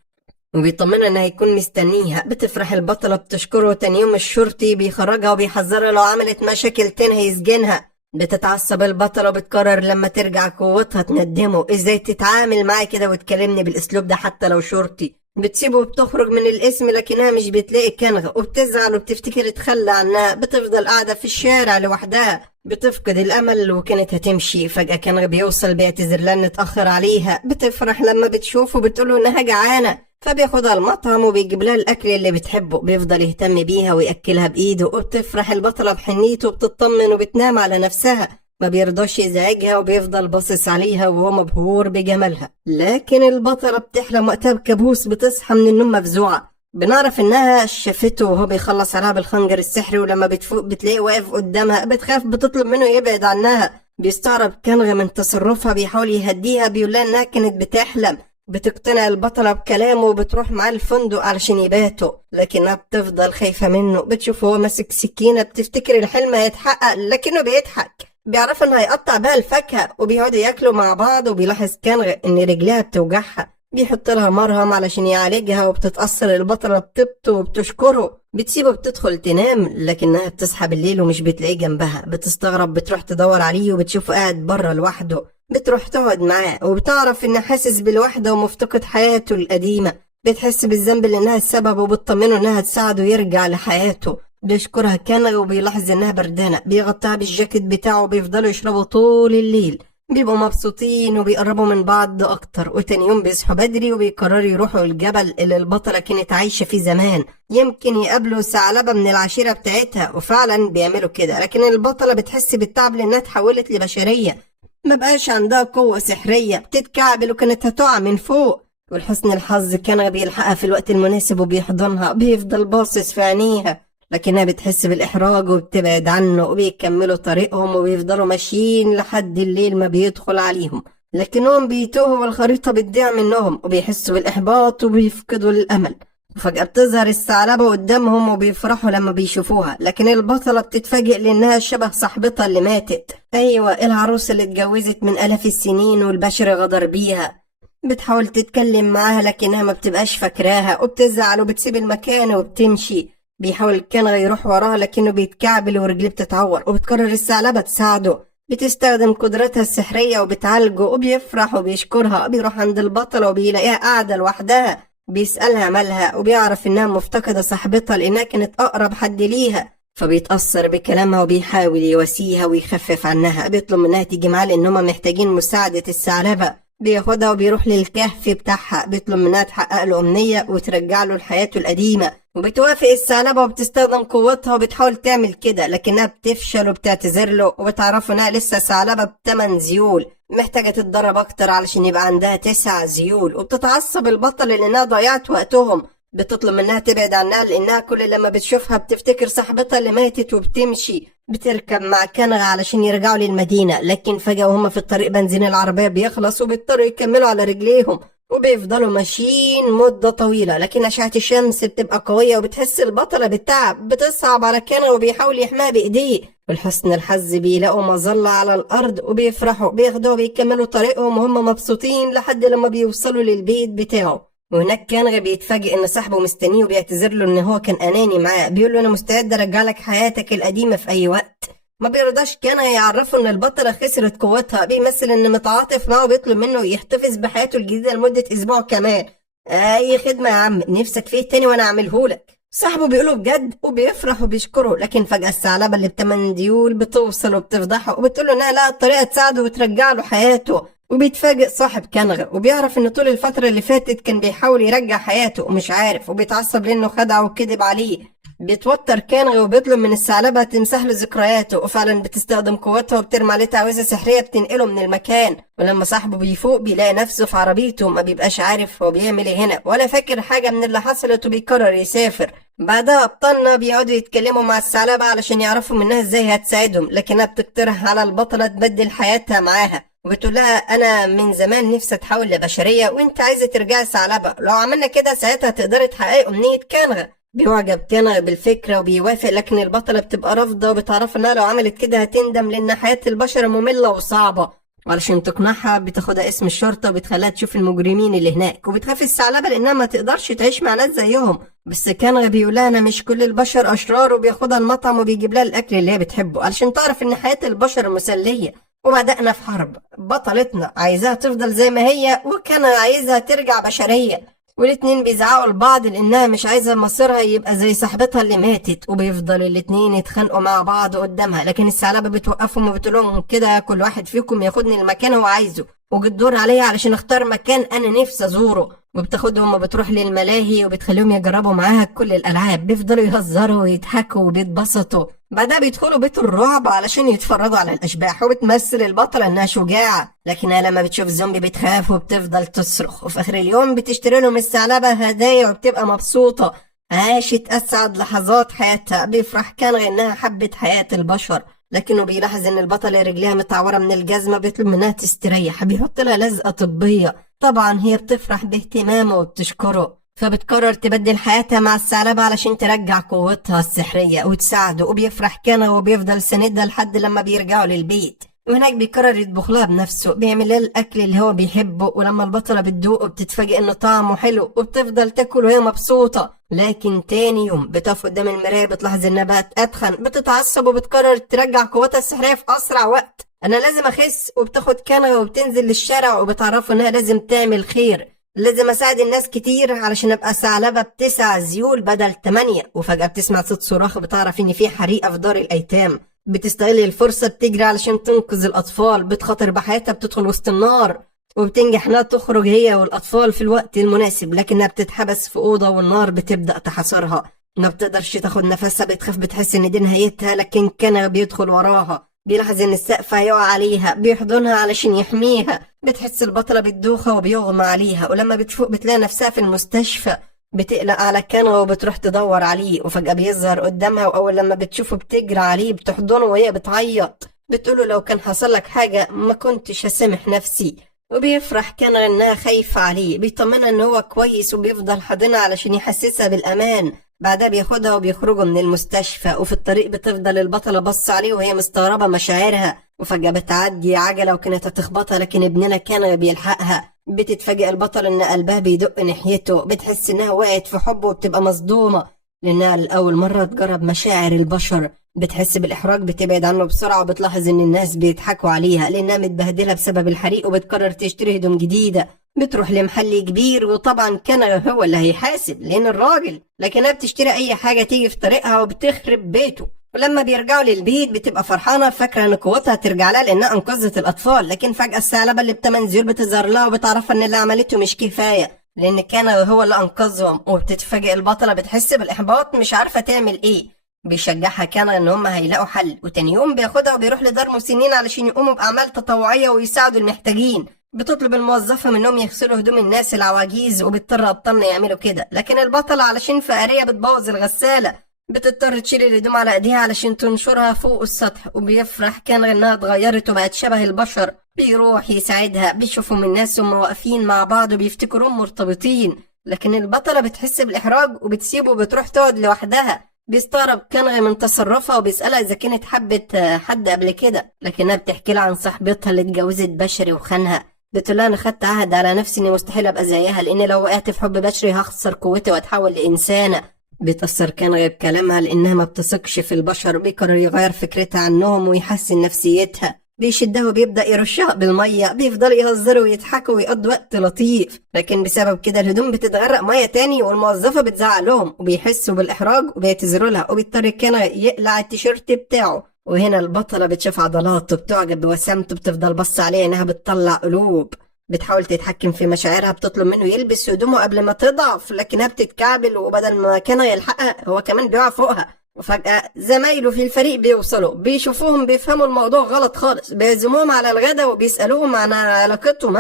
وبيطمنها انها هيكون مستنيها. بتفرح البطلة، بتشكره. تاني يوم الشرطي بيخرجها وبيحذرها لو عملت مشاكل تاني هيسجنها. بتتعصب البطلة وبتقرر لما ترجع قوتها تندمه، ازاي تتعامل معاه كده وتكلمني بالاسلوب ده حتى لو شرطي. بتسيبه وبتخرج من الاسم لكنها مش بتلاقي كنغة، وبتزعل وبتفتكر تخلى عنها. بتفضل قاعدة في الشارع لوحدها، بتفقد الامل وكانت هتمشي. فجأة كنغة بيوصل بيعتذر لها ان اتأخر عليها. بتفرح لما بتشوفه، بتقوله انها جعانة، فبياخدها المطعم وبيجيب لها الاكل اللي بتحبه. بيفضل يهتم بيها وياكلها بايده، وبتفرح البطله بحنيته وبتطمن وبتنام على نفسها. ما بيرضاش يزعجها وبيفضل باصص عليها وهو مبهور بجمالها. لكن البطله بتحلم وقتها بكابوس، بتصحى من النوم مفزوعه. بنعرف انها شافته وهو بيخلص عليها بالخنجر السحري، ولما بتفوق بتلاقيه واقف قدامها. بتخاف، بتطلب منه يبعد عنها. بيستغرب كنغ من تصرفها، بيحاول يهديها، بيقول لها انها كانت بتحلم. بتقتنع البطلة بكلامه وبتروح معاه الفندق علشان يباتوا، لكنها بتفضل خايفة منه. بتشوف هو ماسك سكينة، بتفتكر الحلم هيتحقق لكنه بيضحك. بيعرف انه هيقطع بها الفاكهة، وبيقعدوا ياكلوا مع بعض. وبيلاحظ كنغ ان رجلها بتوجعها، بيحط لها مرهم علشان يعالجها. وبتتأثر البطلة بطيبته وبتشكره. بتسيبه بتدخل تنام، لكنها بتصحى بالليل ومش بتلاقيه جنبها. بتستغرب، بتروح تدور عليه وبتشوفه قاعد بره لوحده. بتروح تقعد معاه وبتعرف انه حاسس بالوحدة ومفتقد حياته القديمة. بتحس بالذنب لانها السبب، وبتطمنه انها تساعده يرجع لحياته. بيشكرها كنغ وبيلاحظ انها بردانة، بيغطيها بالجاكيت بتاعه. وبيفضلوا يشربوا طول الليل، بيبقوا مبسوطين وبيقربوا من بعض اكتر. وتاني يوم بيصحوا بدري وبيقرروا يروحوا الجبل اللي البطلة كانت عايشة فيه زمان، يمكن يقابلوا ثعلبة من العشيرة بتاعتها. وفعلا بيعملوا كده، لكن البطلة بتحس بالتعب لانها اتحولت لبشرية، ما بقاش عندها قوة سحرية. بتتكعبل وكانت هتقع من فوق، ولحسن الحظ كان بيلحقها في الوقت المناسب وبيحضنها. بيفضل باصص في عينيها، لكنها بتحس بالإحراج وبتبعد عنه. وبيكملوا طريقهم وبيفضلوا ماشيين لحد الليل ما بيدخل عليهم، لكنهم بيتوهوا والخريطة بتضيع منهم، وبيحسوا بالإحباط وبيفقدوا الأمل. وفجأة بتظهر الثعلبة قدامهم وبيفرحوا لما بيشوفوها، لكن البطلة بتتفاجئ لأنها شبه صاحبتها اللي ماتت. أيوة، العروس اللي اتجوزت من آلاف السنين والبشر غدر بيها. بتحاول تتكلم معاها لكنها ما بتبقاش فاكراها، وبتزعل وبتسيب المكان وبتمشي. بيحاول كان يروح وراها لكنه بيتكعبل ورجليه بتتعور. وبتقرر الثعلبة تساعده، بتستخدم قدرتها السحرية وبتعالجه. وبيفرح وبيشكرها. بيروح عند البطلة وبيلاقيها قاعدة لوحدها، بيسألها مالها، وبيعرف انها مفتقدة صاحبتها لانها كانت اقرب حد ليها. فبيتأثر بكلامها وبيحاول يواسيها ويخفف عنها. بيطلب منها تيجي معاه لانهم محتاجين مساعدة الثعلبة. بياخدها وبيروح للكهف بتاعها، بيطلب منها تحقق له أمنية وترجع له لحياته القديمة. وبتوافق الثعلبة وبتستخدم قوتها وبتحاول تعمل كده، لكنها بتفشل وبتعتذر له. وبتعرفوا انها لسه ثعلبة ب8 ذيول، محتاجة تتدرب اكتر علشان يبقى عندها 9 ذيول. وبتتعصب البطل لانها ضيعت وقتهم. بتطلب منها تبعد عنها لانها كل لما بتشوفها بتفتكر صاحبتها اللي ماتت وبتمشي. بتركب مع كنغة علشان يرجعوا للمدينة، لكن فجأة وهم في الطريق بنزين العربية بيخلص وبيضطروا يكملوا على رجليهم، وبيفضلوا ماشيين مدة طويلة، لكن أشعة الشمس بتبقى قوية وبتحس البطلة بالتعب، بتصعب على كنغة وبيحاول يحميها بإيديه. ولحسن الحظ بيلاقوا مظلة على الأرض وبيفرحوا، بياخدوها وبيكملوا طريقهم وهم مبسوطين لحد لما بيوصلوا للبيت بتاعه. وهناك كنغة بيتفاجئ ان صاحبه مستنيه وبيعتذر له ان هو كان اناني معاه، بيقول له انا مستعد ارجع لك حياتك القديمه في اي وقت. ما بيرضاش كنغة يعرفه ان البطله خسرت قوتها، بيمثل ان متعاطف معه وبيطلب منه يحتفظ بحياته الجديده لمده اسبوع كمان. اي خدمه يا عم، نفسك فيه تاني وانا اعملهولك. صاحبه بيقوله بجد وبيفرح وبيشكره، لكن فجاه الثعلبه اللي ب8 ديول بتوصل وبتفضحه وبتقول له انها لقت طريقه تساعده وترجع له حياته. وبيتفاجئ صاحب كنغة وبيعرف ان طول الفترة اللي فاتت كان بيحاول يرجع حياته ومش عارف، وبيتعصب لانه خدعه وكذب عليه. بيتوتر كنغة وبيطلب من الثعلبة تمسح له ذكرياته، وفعلا بتستخدم قوتها وبترمي عليه تعويذة سحرية بتنقله من المكان. ولما صاحبه بيفوق بيلاقي نفسه في عربيته، ما بيبقاش عارف هو بيعمل ايه هنا ولا فاكر حاجة من اللي حصلت، وبيقرر يسافر. بعدها أبطالنا بيقعدوا يتكلموا مع الثعلبة علشان يعرفوا منها ازاي هتساعدهم، لكنها بتقترح على البطلة تبدل حياتها معاها، وبتقول لها انا من زمان نفسي اتحول لبشريه وانت عايزه ترجعي ثعلبه، لو عملنا كده ساعتها تقدري تحققي امنيه كنغة. بيعجب كنغة بالفكره وبيوافق، لكن البطله بتبقى رافضه وبتعرف انها لو عملت كده هتندم لان حياه البشر ممله وصعبه. وعلشان تقنعها بتاخدها اسم الشرطه وبتخليها تشوف المجرمين اللي هناك، وبتخاف الثعلبه لانها ما تقدرش تعيش مع ناس زيهم. بس كنغة بيقولها انا مش كل البشر اشرار، وبياخدها المطعم وبيجيب لها الاكل اللي هي بتحبه علشان تعرف ان حياه البشر مسليه. وبدأنا في حرب، بطلتنا عايزاها تفضل زي ما هي وكان عايزها ترجع بشرية، والاتنين بيزعقوا لبعض لانها مش عايزة مصيرها يبقى زي صاحبتها اللي ماتت، وبيفضل الاتنين يتخانقوا مع بعض قدامها، لكن الثعلبة بتوقفهم وبتقولهم كده كل واحد فيكم ياخدني المكان هو عايزه، وبتدور عليا علشان اختار مكان انا نفسي ازوره. وبتاخدهم وبتروح للملاهي وبتخليهم يجربوا معاها كل الالعاب، بيفضلوا يهزروا ويضحكوا وبيتبسطوا. بعدها بيدخلوا بيت الرعب علشان يتفرجوا على الاشباح، وبتمثل البطله انها شجاعه، لكنها لما بتشوف زومبي بتخاف وبتفضل تصرخ. وفي اخر اليوم بتشتري لهم الثعلبه هدايا وبتبقى مبسوطه، عاشت اسعد لحظات حياتها. بيفرح كنغة انها حبت حياه البشر، لكنه بيلاحظ ان البطله رجليها متعوره من الجزمه، بيطلب منها تستريح، بيحط لها لزقه طبيه. طبعا هي بتفرح باهتمامه وبتشكره، فبتقرر تبدل حياتها مع الثعلبة علشان ترجع قوتها السحرية وتساعده. وبيفرح كنغة وبيفضل سندها لحد لما بيرجعوا للبيت، وهناك بيقرر يطبخ لها بنفسه، بيعمل لها الأكل اللي هو بيحبه. ولما البطلة بتدوقه بتتفاجئ إنه طعمه حلو وبتفضل تاكل وهي مبسوطة. لكن تاني يوم بتقف قدام المراية بتلاحظ إنها بقت أتخن، بتتعصب وبتقرر ترجع قوتها السحرية في أسرع وقت. أنا لازم أخس، وبتاخد كنغة وبتنزل للشارع وبتعرفه إنها لازم تعمل خير، لازم اساعد الناس كتير علشان ابقى ثعلبة ب9 ذيول بدل 8. وفجأة بتسمع صوت صراخ، بتعرف ان في حريقة في دار الايتام، بتستغل الفرصة بتجري علشان تنقذ الاطفال، بتخاطر بحياتها، بتدخل وسط النار وبتنجح انها تخرج هي والاطفال في الوقت المناسب، لكنها بتتحبس في اوضة والنار بتبدأ تحاصرها، ما بتقدرش تاخد نفسها، بتخاف، بتحس ان دي نهايتها، لكن كنغة بيدخل وراها، بيلاحظ ان السقف هيقع عليها، بيحضنها علشان يحميها. بتحس البطلة بالدوخة وبيغمى عليها، ولما بتفوق بتلاقي نفسها في المستشفى. بتقلق على كنغة وبتروح تدور عليه، وفجأة بيظهر قدامها، وأول لما بتشوفه بتجري عليه بتحضنه وهي بتعيط، بتقوله لو كان حصل لك حاجة ما كنتش هسامح نفسي. وبيفرح كنغة انها خايفة عليه، بيطمنها ان هو كويس وبيفضل حاضنها علشان يحسسها بالأمان. بعدها بياخدها وبيخرجوا من المستشفى، وفي الطريق بتفضل البطلة بص عليه وهي مستغربة مشاعرها. وفجأة بتعدي عجلة وكانت هتخبطها، لكن ابننا كان بيلحقها. بتتفاجئ البطلة ان قلبها بيدق ناحيته، بتحس انها وقعت في حبه وبتبقى مصدومة لانها لأول مرة تجرب مشاعر البشر. بتحس بالإحراج، بتبعد عنه بسرعة، وبتلاحظ ان الناس بيضحكوا عليها لانها متبهدلة بسبب الحريق، وبتقرر تشتري هدوم جديدة. بتروح لمحل كبير، وطبعا كان هو اللي هيحاسب لان الراجل، لكنها بتشتري اي حاجة تيجي في طريقها وبتخرب بيته. ولما بيرجعوا للبيت بتبقى فرحانة، فاكرة ان قوتها ترجع لها لانها انقذت الاطفال، لكن فجأة الثعلبة اللي ب8 ذيول بتظهر لها وبتعرفها ان اللي عملته مش كفاية لان كان هو اللي انقذهم. وبتتفاجئ البطلة، بتحس بالاحباط، مش عارفة تعمل ايه. بيشجعها كان ان هم هيلاقوا حل، وتاني يوم بياخدها وبيروح لدار مسنين علشان يقوموا باعمال تطوعية ويساعدوا المحتاجين. بتطلب الموظفة منهم يغسلوا هدوم الناس العواجيز، وبيضطر أبطالنا يعملوا كده، لكن البطلة علشان فقرية بتبوظ الغسالة، بتضطر تشيل الهدوم على ايديها علشان تنشرها فوق السطح، وبيفرح كان انها اتغيرت وبقت شبه البشر. بيروح يساعدها، بيشوفهم الناس هم واقفين مع بعض وبيفتكروهم مرتبطين، لكن البطلة بتحس بالإحراج وبتسيبه وبتروح تقعد لوحدها. بيستغرب كنغ من تصرفها وبيسألها إذا كانت حبت حد قبل كده، لكنها بتحكي لها عن صاحبتها اللي اتجوزت بشري وخانها. بتقول لها أنا خدت عهد على نفسي إني مستحيل أبقى زيها، لأن لو وقعت في حب بشري هخسر قوتي وأتحول لإنسانة. بيتأثر كنغ بكلامها لأنها ما بتثقش في البشر، بيقرر يغير فكرتها عنهم ويحسن نفسيتها. بيشدها وبيبدأ يرشها بالمية، بيفضلوا يهزروا ويضحكوا ويقضوا وقت لطيف، لكن بسبب كده الهدوم بتتغرق مية تاني والموظفة بتزعق لهم وبيحسوا بالإحراج وبيعتذروا لها، وبيضطر كان يقلع التيشيرت بتاعه. وهنا البطلة بتشوف عضلاته، بتعجب بوسامته، بتفضل بص عليه إنها بتطلع قلوب. بتحاول تتحكم في مشاعرها، بتطلب منه يلبس هدومه قبل ما تضعف، لكنها بتتكعبل، وبدل ما كان يلحقها هو كمان بيقع فوقها. وفجأة زمايله في الفريق بيوصلوا، بيشوفوهم بيفهموا الموضوع غلط خالص، بيعزموهم على الغدا وبيسألوهم عن علاقتهم.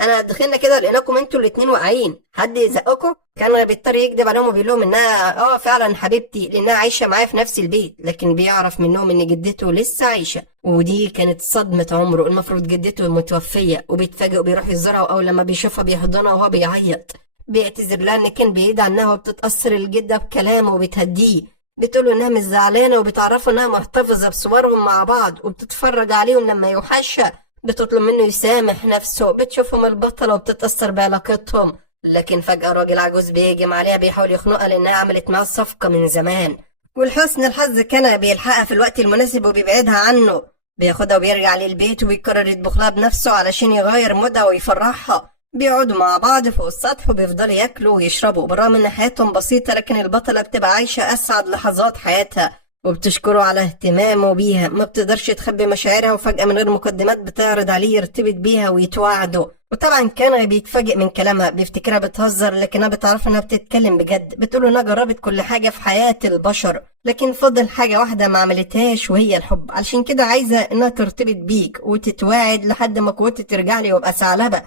انا دخلنا كده لقيناكم انتوا الاتنين واقعين، حد يزقكم؟ كان بيضطر يكذب عليهم وبيقول لهم انها فعلا حبيبتي لانها عايشه معايا في نفس البيت، لكن بيعرف منهم ان جدته لسه عايشه، ودي كانت صدمه عمره. المفروض جدته متوفيه، وبيتفاجئ وبيروح يزورها، واول لما بيشوفها بيحضنها وهو بيعيط. بيعتذر لها ان كان بعيد عنها، وبتتاثر الجده بكلامه وبتهديه. بتقوله انها مش زعلانه، وبتعرفه انها محتفظه بصورهم مع بعض وبتتفرج عليهم لما يوحشها. بتطلب منه يسامح نفسه. بتشوفهم البطله وبتتاثر بعلاقتهم، لكن فجاه راجل عجوز بيهجم عليها، بيحاول يخنقها لانها عملت معاه صفقه من زمان، ولحسن الحظ كان بيلحقها في الوقت المناسب وبيبعدها عنه. بياخدها وبيرجع للبيت وبيقرر يطبخ لها بنفسه علشان يغير مودها ويفرحها. بيقعدوا مع بعض فوق السطح وبيفضلوا ياكلوا ويشربوا، بالرغم ان حياتهم بسيطة، لكن البطلة بتبقى عايشة اسعد لحظات حياتها وبتشكره على اهتمامه بيها. ما بتقدرش تخبي مشاعرها، وفجأة من غير مقدمات بتعرض عليه يرتبط بيها ويتواعدوا. وطبعا كان بيتفاجئ من كلامها، بيفتكرها بتهزر، لكنها بتعرف انها بتتكلم بجد. بتقوله انها جربت كل حاجة في حياة البشر، لكن فضل حاجة واحدة ما عملتهاش وهي الحب، علشان كده عايزة انها ترتبط بيك وتتواعد لحد ما قوتي ترجع لي وابقى ثعلبة.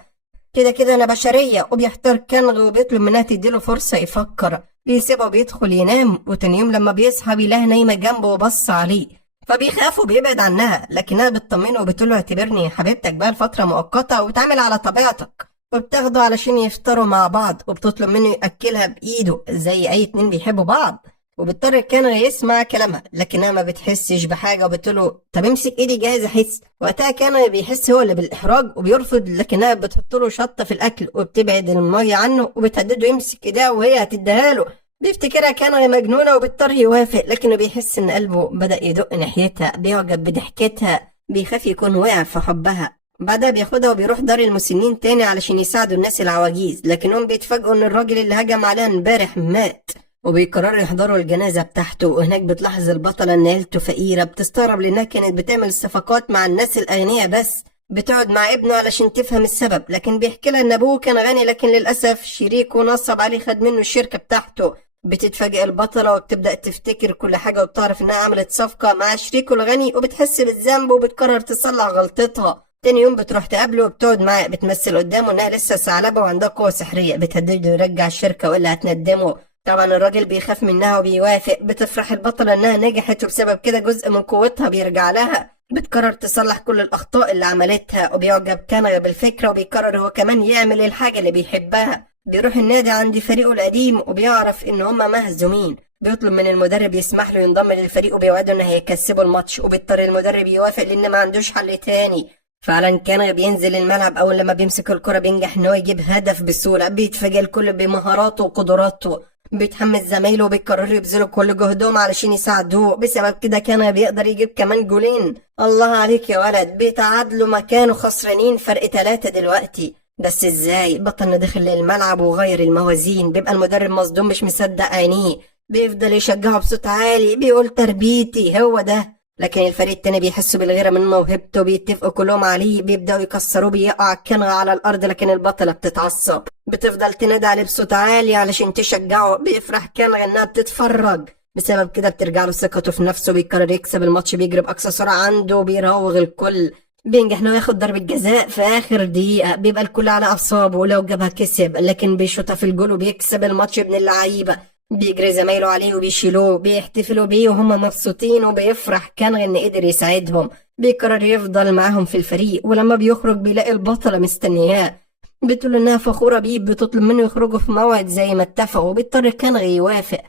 كده كده انا بشريه. وبيحتار كنغ وبيطلب منها تديله فرصه يفكر. بيسيبه وبيدخل ينام، وتاني يوم لما بيصحى بيلاقيها نايمه جنبه وبص عليه، فبيخاف وبيبعد عنها، لكنها بتطمنه وبتقوله اعتبرني حبيبتك بقى لفتره مؤقته وتعامل على طبيعتك. وبتاخده علشان يفطروا مع بعض، وبتطلب منه ياكلها بايده زي اي اتنين بيحبوا بعض. وبيضطر كان يسمع كلامها، لكنها ما بتحسش بحاجه، وبتقوله طب امسك ايدي جاهز احس. وقتها كان بيحس هو اللي بالاحراج وبيرفض، لكنها بتحط له شطه في الاكل وبتبعد الميه عنه وبتهدده يمسك ايديها وهي هتديها له. بيفتكرها كان مجنونه وبيضطر يوافق، لكنه بيحس ان قلبه بدا يدق ناحيتها، بيعجب بضحكتها، بيخاف يكون وقع في حبها. بعدها بياخدها وبيروح دار المسنين تاني علشان يساعدوا الناس العواجيز، لكنهم بيتفاجئوا ان الراجل اللي هجم عليها امبارح مات، وبيقرروا يحضروا الجنازة بتاعته. وهناك بتلاحظ البطلة ان عيلته فقيرة، بتستغرب لانها كانت بتعمل صفقات مع الناس الأغنياء بس. بتقعد مع ابنه علشان تفهم السبب، لكن بيحكي لها ان ابوه كان غني، لكن للأسف شريكه نصب عليه، خد منه الشركة بتاعته. بتتفاجئ البطلة وبتبدأ تفتكر كل حاجة، وبتعرف انها عملت صفقة مع شريكه الغني، وبتحس بالذنب وبتقرر تصلح غلطتها. تاني يوم بتروح تقابله وبتقعد معاه، بتمثل قدامه انها لسه ثعلبة وعندها قوة سحرية، بتهدده يرجع الشركة والا هتندمه. طبعا الراجل بيخاف منها وبيوافق. بتفرح البطلة انها نجحت، وبسبب كده جزء من قوتها بيرجع لها. بتقرر تصلح كل الاخطاء اللي عملتها، وبيعجب كنغ بالفكرة، وبيقرر هو كمان يعمل الحاجة اللي بيحبها. بيروح النادي عند فريقه القديم وبيعرف ان هما مهزومين. بيطلب من المدرب يسمح له ينضم للفريق، وبيوعده ان هيكسبوا الماتش، وبيضطر المدرب يوافق لان ما عندوش حل تاني. فعلا كان بينزل الملعب، اول لما بيمسك الكرة بينجح ان هو يجيب هدف بسهولة. بيتفاجئ الكل بمهاراته وقدراته، بيتحمس زمايله وبيقرروا يبذلوا كل جهدهم علشان يساعدوه. بسبب كده كان بيقدر يجيب كمان جولين. الله عليك يا ولد. بيتعادلوا مكانه خسرانين فرق 3 دلوقتي. بس ازاي؟ بطلنا دخل الملعب وغير الموازين. بيبقى المدرب مصدوم مش مصدق عينيه، بيفضل يشجعه بصوت عالي، بيقول تربيتي هو ده. لكن الفريق التاني بيحسوا بالغيرة من موهبته، بيتفقوا كلهم عليه، بيبدأوا يكسروه، بيقع كنغ على الأرض، لكن البطلة بتتعصب، بتفضل تنادي عليه بصوت عالي علشان تشجعه. بيفرح كنغ إنها بتتفرج. بسبب كده بترجع له ثقته في نفسه، بيقرر يكسب الماتش، بيجري بأقصى سرعة عنده وبيراوغ الكل. بينجح انه ياخد ضربة جزاء في آخر دقيقة، بيبقى الكل على أعصابه ولو جابها كسب، لكن بيشوطها في الجول وبيكسب الماتش ابن اللعيبة. بيجري زمايله عليه وبيشيلوه، بيحتفلوا بيه وهم مبسوطين، وبيفرح كان إن قدر يساعدهم. بيقرر يفضل معاهم في الفريق، ولما بيخرج بيلاقي البطلة مستنياه، بتقول إنها فخورة بيه، بتطلب منه يخرجوا في موعد زي ما اتفقوا، وبيضطر كنغي يوافق.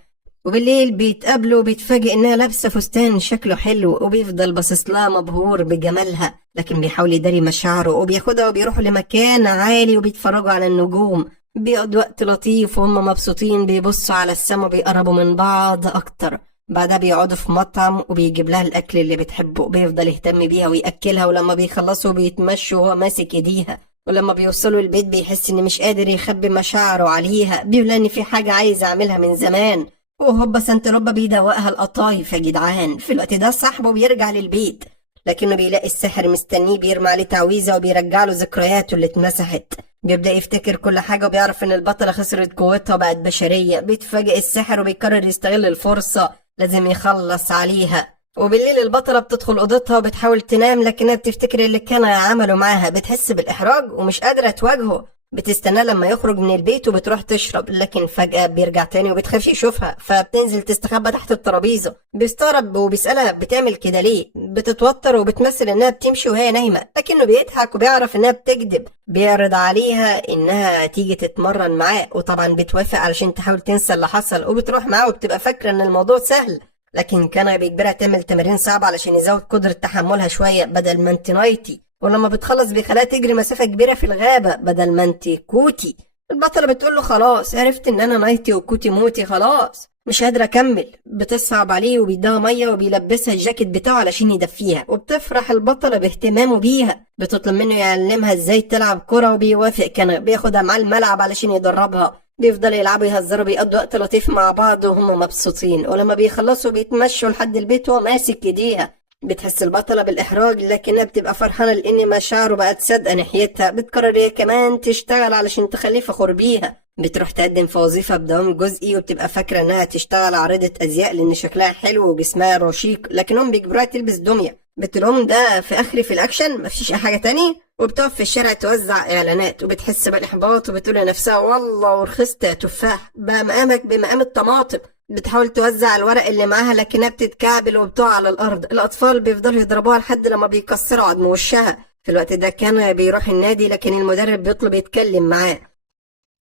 وبالليل بيتقابلوا وبيتفاجئ إنها لابسة فستان شكله حلو، وبيفضل باصص لها مبهور بجمالها، لكن بيحاول يداري مشاعره، وبياخدها وبيروحوا لمكان عالي وبيتفرجوا على النجوم. بيقضوا وقت لطيف وهم مبسوطين، بيبصوا على السما وبيقربوا من بعض أكتر. بعدها بيقعدوا في مطعم وبيجيب لها الأكل اللي بتحبه، بيفضل يهتم بيها ويأكلها، ولما بيخلصوا بيتمشوا وهو ماسك ايديها. ولما بيوصلوا البيت بيحس إن مش قادر يخبي مشاعره عليها، بيقول إن في حاجة عايز أعملها من زمان. وهوبا سانتلوبا بيدوقها القطايف يا جدعان. في الوقت ده صاحبه بيرجع للبيت، لكنه بيلاقي الساحر مستنيه، بيرمي عليه تعويذة وبيرجع له ذكرياته اللي اتمسحت. بيبدأ يفتكر كل حاجة وبيعرف إن البطلة خسرت قوتها وبقت بشرية. بيتفاجئ الساحر وبيقرر يستغل الفرصة، لازم يخلص عليها. وبالليل البطلة بتدخل أوضتها وبتحاول تنام، لكنها بتفتكر اللي كان عمله معاها، بتحس بالإحراج ومش قادرة تواجهه. بتستناه لما يخرج من البيت وبتروح تشرب، لكن فجأة بيرجع تاني وبتخاف يشوفها، فبتنزل تستخبى تحت الترابيزة. بيستغرب وبيسألها بتعمل كده ليه. بتتوتر وبتمثل انها بتمشي وهي نايمة، لكنه بيضحك وبيعرف انها بتكذب. بيعرض عليها انها تيجي تتمرن معاه، وطبعا بتوافق علشان تحاول تنسى اللي حصل، وبتروح معاه وبتبقى فاكرة ان الموضوع سهل، لكن كان بيجبرها تعمل تمارين صعبة علشان يزود قدرة تحملها شوية بدل ما انت نايتي. ولما بتخلص بيخليها تجري مسافة كبيرة في الغابة بدل ما انت كوتي. البطلة بتقول له خلاص عرفت ان انا نايتي وكوتي موتي، خلاص مش قادرة اكمل. بتصعب عليه وبيديها مية وبيلبسها الجاكيت بتاعه علشان يدفيها، وبتفرح البطلة باهتمامه بيها. بتطلب منه يعلمها ازاي تلعب كرة وبيوافق. كان بياخدها معاه الملعب علشان يدربها. بيفضلوا يلعبوا يهزروا، بيقضوا وقت لطيف مع بعض وهم مبسوطين. ولما بيخلصوا بيتمشوا لحد البيت وهو ماسك ايديها. بتحس البطلة بالإحراج، لكنها بتبقى فرحانة لأن مشاعره بقت صادقة ناحيتها. بتقرر هي كمان تشتغل علشان تخليه فخور بيها. بتروح تقدم في وظيفة بدوام جزئي، وبتبقى فاكرة إنها تشتغل عارضة أزياء لأن شكلها حلو وجسمها رشيق، لكنهم بيجبروها تلبس دمية. بتقول ده في الأكشن مفيش أي حاجة تاني. وبتقف في الشارع توزع إعلانات، وبتحس بالإحباط وبتقول لنفسها والله ورخصت يا تفاح، بقى مقامك بمقام الطماطم. بتحاول توزع الورق اللي معاها، لكنها بتتكعبل وبتقع على الأرض. الأطفال بيفضلوا يضربوها لحد لما بيكسروا عظم وشها. في الوقت ده كان بيروح النادي، لكن المدرب بيطلب يتكلم معاه.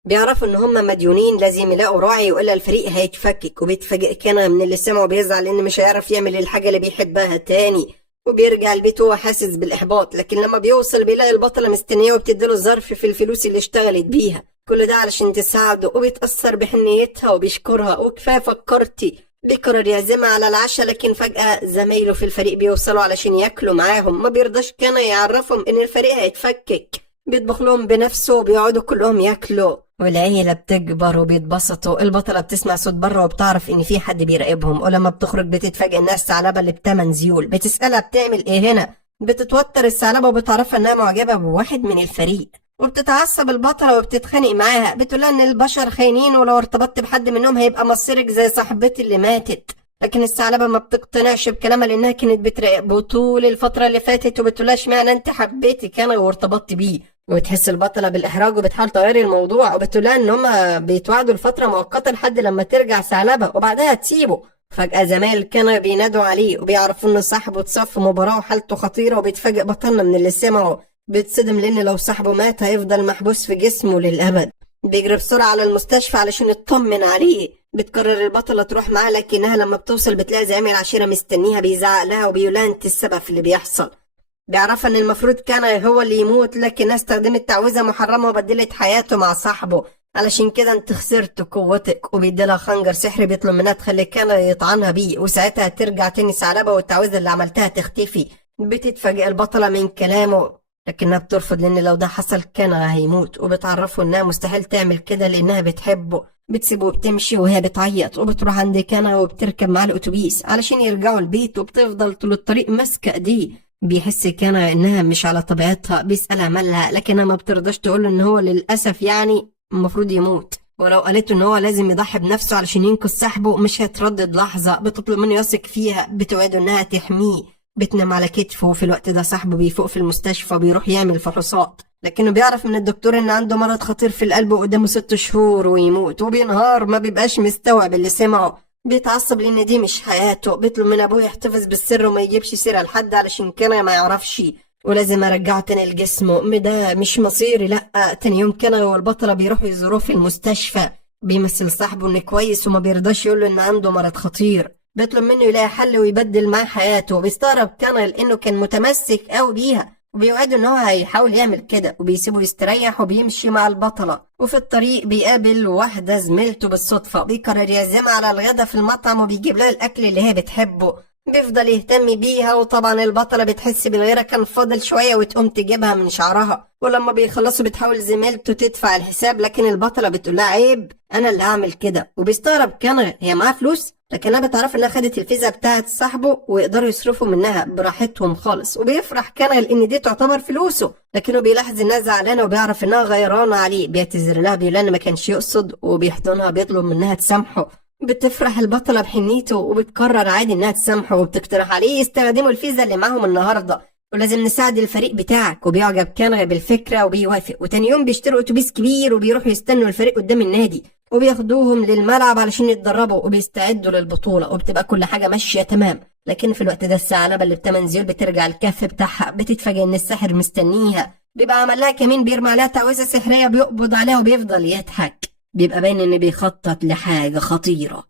بيعرفوا ان هم مديونين، لازم يلاقوا راعي والا الفريق هيتفكك. وبيتفاجئ كان من اللي سمعه، بيزعل لان مش هيعرف يعمل الحاجة اللي بيحبها تاني. وبيرجع البيت وهو حاسس بالإحباط، لكن لما بيوصل بيلاقي البطلة مستنية وبتديله ظرف في الفلوس اللي اشتغلت بيها، كل ده علشان تساعده. وبيتأثر بحنيتها وبيشكرها. وكفاية فكرتي. بيقرر يعزمها على العشاء، لكن فجأة زمايله في الفريق بيوصلوا علشان ياكلوا معاهم. ما بيرضاش كان يعرفهم ان الفريق هيتفكك. بيطبخ لهم بنفسه وبيقعدوا كلهم ياكلوا، والعيلة بتكبر وبيتبسطوا. البطلة بتسمع صوت بره وبتعرف ان في حد بيراقبهم، ولما بتخرج بتتفاجئ انها الثعلبة اللي ب8 ذيول. بتسألها بتعمل ايه هنا. بتتوتر الثعلبة وبتعرفها انها معجبة بواحد من الفريق، وبتتعصب البطلة وبتتخانق معاها. بتقولها ان البشر خاينين، ولو ارتبطت بحد منهم هيبقى مصيرك زي صاحبتي اللي ماتت. لكن الثعلبة ما بتقتنعش بكلامها لانها كانت بتراقبه طول الفترة اللي فاتت، وبتقولها اشمعنى انت حبيتي كان وارتبطت بيه. وتحس البطلة بالإحراج وبتحاول تغير الموضوع، وبتقولها ان هما بيتوعدوا لفترة مؤقتة لحد لما ترجع ثعلبة وبعدها تسيبه. فجأة زمايل كانوا بينادوا عليه وبيعرفوا ان صاحبه اتصاب في مباراة وحالته خطيرة. وبيتفاجئ بطلنا من اللي سمعه، بيتصدم لان لو صاحبه مات هيفضل محبوس في جسمه للأبد. بيجري بسرعة على المستشفى علشان يطمن عليه. بتقرر البطلة تروح معاه، لكنها لما بتوصل بتلاقي زعيم العشيرة مستنيها بيزعق لها وبيقولها انت السبب في اللي بيحصل. بيعرفها ان المفروض كان هو اللي يموت، لكنها استخدمت تعويذة محرمة وبدلت حياته مع صاحبه، علشان كده انت خسرت قوتك. وبيديلها خنجر سحري بيطلب منها تخلي كان يطعنها بيه، وساعتها ترجع تاني ثعلبة والتعويذة اللي عملتها تختفي. بتتفاجئ البطلة من كلامه، لكنها بترفض لان لو ده حصل كان هيموت. وبتعرفه انها مستحيل تعمل كده لانها بتحبه. بتسيبه وبتمشي وهي بتعيط، وبتروح عند كانا وبتركب معاه الاتوبيس علشان يرجعوا البيت، وبتفضل طول الطريق ماسكه ايديه. بيحس كانا انها مش على طبيعتها، بيسألها مالها، لكنها ما بترضاش تقوله ان هو للاسف يعني المفروض يموت. ولو قالته ان هو لازم يضحي بنفسه علشان ينقذ صاحبه مش هيتردد لحظه. بتطلب منه يثق فيها، بتوعده انها تحميه. بتنام على كتفه، وفي الوقت ده صاحبه بيفوق في المستشفى وبيروح يعمل فحوصات. لكنه بيعرف من الدكتور ان عنده مرض خطير في القلب وقدامه 6 شهور ويموت، وبينهار ما بيبقاش مستوعب اللي سمعه. بيتعصب لان دي مش حياته. بيطلب من ابوه يحتفظ بالسر وما يجيبش سيرة لحد علشان كان ما يعرفش، ولازم ارجعه تاني لجسمه. ده مش مصيري. لا. تاني يوم كان والبطلة بيروحوا يزوروه في المستشفى. بيمثل صاحبه انه كويس وما بيرضاش يقوله ان عنده مرض خطير. بيطلب منه يلاقي حل ويبدل معاه حياته. بيستغرب كان لانه كان متمسك قوي بيها، وبيوعده ان هو هيحاول يعمل كده، وبيسيبه يستريح وبيمشي مع البطلة. وفي الطريق بيقابل واحدة زميلته بالصدفة. بيقرر يعزمها على الغدا في المطعم وبيجيب لها الاكل اللي هي بتحبه. بيفضل يهتم بيها، وطبعا البطلة بتحس بالغيرة، كان فاضل شوية وتقوم تجيبها من شعرها. ولما بيخلصوا بتحاول زميلته تدفع الحساب، لكن البطلة بتقول لها عيب، انا اللي هعمل كده. وبيستغرب كان هي معاها فلوس، لكنها بتعرف انها خدت الفيزا بتاعت صاحبه ويقدروا يصرفوا منها براحتهم خالص. وبيفرح كان لان دي تعتبر فلوسه، لكنه بيلاحظ انها زعلانه وبيعرف انها غيرانه عليه. بيعتذر لها بيقول لها ما كانش يقصد، وبيحضنها بيطلب منها تسامحه. بتفرح البطلة بحنيته وبتقرر عادي انها تسامحه، وبتقترح عليه يستخدموا الفيزا اللي معاهم النهارده، ولازم نساعد الفريق بتاعك. وبيعجب كان بالفكرة وبيوافق. وتاني يوم بيشتروا اتوبيس كبير وبيروحوا يستنوا الفريق قدام النادي، وبياخدوهم للملعب علشان يتدربوا وبيستعدوا للبطولة. وبتبقى كل حاجة ماشية تمام، لكن في الوقت ده الثعلبة اللي ب8 زيول بترجع الكهف بتاعها. بتتفاجئ ان الساحر مستنيها. بيبقى عمل لها كمين بيرمي عليها تعويذة سحرية، بيقبض عليها وبيفضل يضحك. بيبقى باين ان بيخطط لحاجة خطيرة.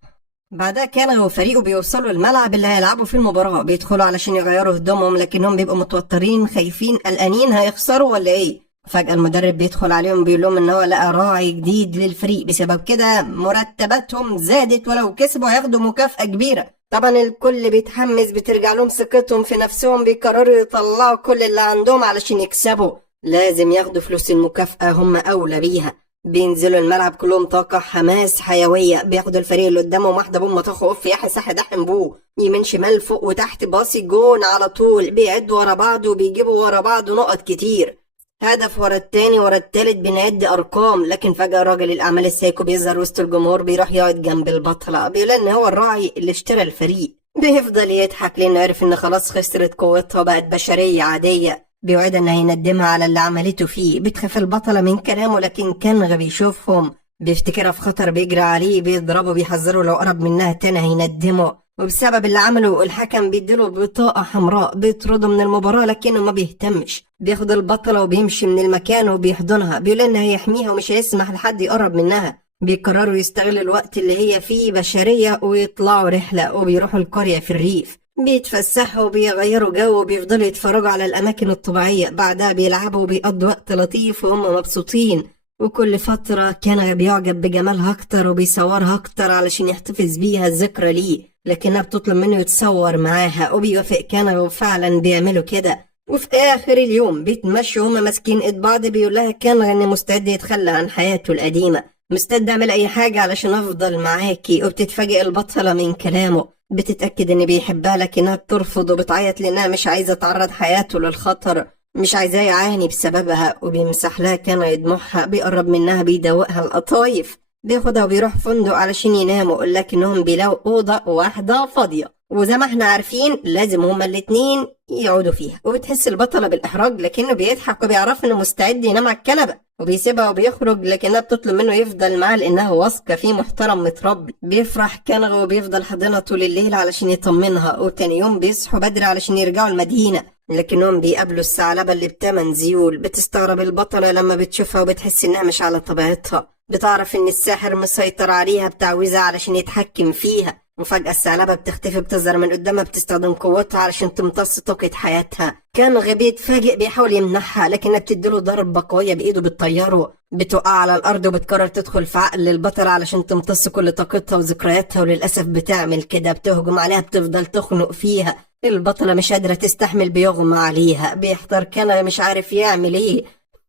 بعدها كان وفريقه بيوصلوا الملعب اللي هيلعبوا فيه المباراة. بيدخلوا علشان يغيروا هدومهم، لكنهم بيبقوا متوترين خايفين قلقانين هيخسروا ولا ايه. فجأة المدرب بيدخل عليهم بيقول لهم ان هو لقى راعي جديد للفريق، بسبب كده مرتباتهم زادت، ولو كسبوا هياخدوا مكافأة كبيرة. طبعا الكل بيتحمس، بترجع لهم ثقتهم في نفسهم. بيقرروا يطلعوا كل اللي عندهم علشان يكسبوا. لازم ياخدوا فلوس المكافأة، هم أولى بيها. بينزلوا الملعب كلهم طاقة، حماس، حيوية. بياخدوا الفريق اللي قدامهم واحدة بوم طخ اوف يحيى صح دحم بوه، يمين شمال فوق وتحت، باصي جون على طول. بيعدوا ورا بعض وبيجيبوا ورا بعض نقط كتير، هدف ورا التاني ورا التالت، بنعد ارقام. لكن فجأة راجل الاعمال السايكو بيظهر وسط الجمهور، بيروح يقعد جنب البطلة. بيقول ان هو الراعي اللي اشترى الفريق. بيفضل يضحك لانه عرف ان خلاص خسرت قوتها وبقت بشرية عادية. بيوعد ان هيندمها على اللي عملته فيه. بتخاف البطلة من كلامه، لكن كان بيشوفهم بيفتكرها في خطر، بيجري عليه بيضربه، بيحذره لو قرب منها تاني هيندمه. وبسبب اللي عمله الحكم بيديله بطاقة حمراء، بيطرده من المباراة، لكنه ما بيهتمش. بياخد البطلة وبيمشي من المكان وبيحضنها. بيقول انه هيحميها ومش هيسمح لحد يقرب منها. بيقرروا يستغلوا الوقت اللي هي فيه بشرية ويطلعوا رحلة، وبيروحوا القرية في الريف. بيتفسحوا وبيغيروا جو وبيفضلوا يتفرجوا على الأماكن الطبيعية. بعدها بيلعبوا وبيقضوا وقت لطيف وهم مبسوطين. وكل فترة كان بيعجب بجمالها أكتر وبيصورها أكتر علشان يحتفظ بيها الذكرى ليه، لكنها بتطلب منه يتصور معاها وبيوافق كان، وفعلا بيعملوا كده. وفي آخر اليوم بيتمشوا هما ماسكين إيد بعض. بيقول لها كان إنه مستعد يتخلى عن حياته القديمة، مستعد أعمل أي حاجة علشان أفضل معاكي. وبتتفاجئ البطلة من كلامه. بتتأكد إن بيحبها، لكنها بترفض وبتعيط لأنها مش عايزة تعرض حياته للخطر، مش عايزاه يعاني بسببها. وبيمسح لها كان دموعها، بيقرب منها بيدوقها القطايف. بياخدها وبيروح فندق علشان يناموا، لكنهم بيلاقوا أوضة واحدة فاضية، وزي ما احنا عارفين لازم هما الاتنين يقعدوا فيها. وبتحس البطلة بالإحراج، لكنه بيضحك وبيعرف إنه مستعد ينام على الكنبة، وبيسيبها وبيخرج، لكنها بتطلب منه يفضل معاه لأنها واثقة فيه محترم متربي. بيفرح كان وبيفضل حاضنها طول الليل علشان يطمنها. وتاني يوم بيصحوا بدري علشان يرجعوا المدينة، لكنهم بيقابلوا الثعلبة اللي ب8 زيول. بتستغرب البطلة لما بتشوفها وبتحس إنها مش على طبيعتها. بتعرف إن الساحر مسيطر عليها بتعويذة علشان يتحكم فيها. وفجأة الثعلبة بتختفي، بتظهر من قدامها، بتستخدم قوتها علشان تمتص طاقة حياتها. كان غبي يتفاجئ، بيحاول يمنعها، لكنها بتديله ضربة قوية بإيده بتطيره. بتقع على الأرض وبتقرر تدخل في عقل البطلة علشان تمتص كل طاقتها وذكرياتها. وللأسف بتعمل كده، بتهجم عليها، بتفضل تخنق فيها. البطلة مش قادرة تستحمل، بيغمى عليها. بيحتار كان مش عارف يعمل ايه.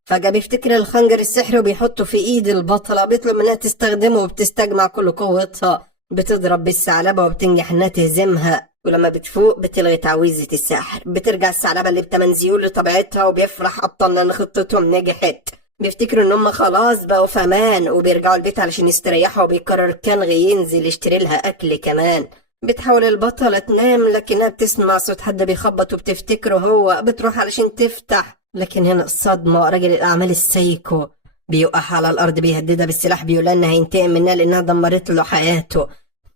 فجأة بيفتكر الخنجر السحري وبيحطه في ايد البطلة. بيطلب منها تستخدمه وبتستجمع كل قوتها. بتضرب بالثعلبة وبتنجح انها تهزمها. ولما بتفوق بتلغي تعويذة السحر. بترجع الثعلبة اللي ب8 زيول لطبيعتها، وبيفرح أبطالنا ان خطتهم نجحت. بيفتكروا ان هم خلاص بقوا في امان، وبيرجعوا البيت علشان يستريحوا. وبيقرر كنغي ينزل يشتري لها اكل كمان. بتحاول البطلة تنام، لكنها بتسمع صوت حد بيخبط وبتفتكره هو. بتروح علشان تفتح، لكن هنا الصدمة، راجل الأعمال السايكو بيوقع على الأرض بيهددها بالسلاح، بيقول إنها هينتقم منها لأنها دمرت له حياته،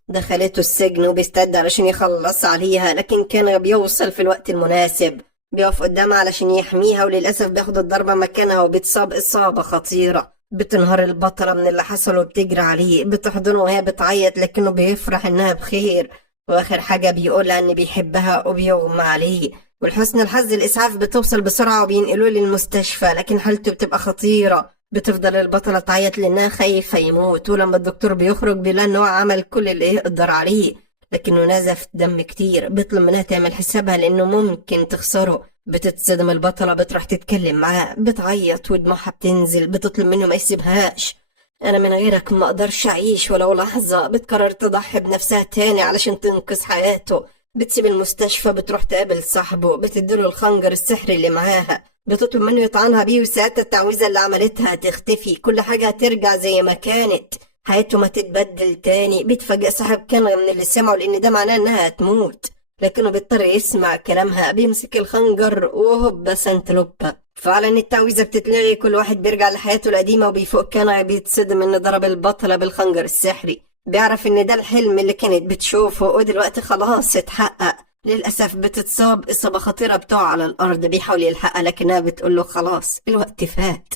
دخلته السجن وبيستعد علشان يخلص عليها، لكن كان بيوصل في الوقت المناسب، بيقف قدامها علشان يحميها، وللأسف بياخد الضربة مكانها وبيتصاب إصابة خطيرة. بتنهار البطلة من اللي حصل وبتجري عليه، بتحضنه وهي بتعيط لكنه بيفرح إنها بخير، وآخر حاجة بيقولها إن بيحبها وبيغمى عليه. ولحسن الحظ الإسعاف بتوصل بسرعة وبينقلوه للمستشفى، لكن حالته بتبقى خطيرة. بتفضل البطلة تعيط لأنها خايفة يموت، ولما الدكتور بيخرج بيلاقي إن هو عمل كل اللي يقدر عليه، لكنه نزف دم كتير. بيطلب منها تعمل حسابها لأنه ممكن تخسره. بتتصدم البطلة، بتروح تتكلم معاه، بتعيط ودموعها بتنزل، بتطلب منه ما يسيبهاش. أنا من غيرك ما أقدرش أعيش ولو لحظة. بتقرر تضحي بنفسها تاني علشان تنقذ حياته. بتسيب المستشفى، بتروح تقابل صاحبه، بتديله الخنجر السحري اللي معاها، بتطلب منه يطعنها بيه، وساعتها التعويذة اللي عملتها هتختفي، كل حاجة هترجع زي ما كانت، حياته ما تتبدل تاني. بيتفاجئ صاحب كنغ من اللي سمعه لأن ده معناه إنها هتموت، لكنه بيضطر يسمع كلامها. بيمسك الخنجر وهوبا سنتلوبا، فعلا التعويذة بتتلغي، كل واحد بيرجع لحياته القديمة. وبيفوق كنغ بيتصدم إن ضرب البطلة بالخنجر السحري، بيعرف إن ده الحلم اللي كانت بتشوفه ودلوقتي خلاص اتحقق. للأسف بتتصاب إصابة خطيرة، بتقع على الأرض، بيحاول يلحقها لكنها بتقوله خلاص الوقت فات.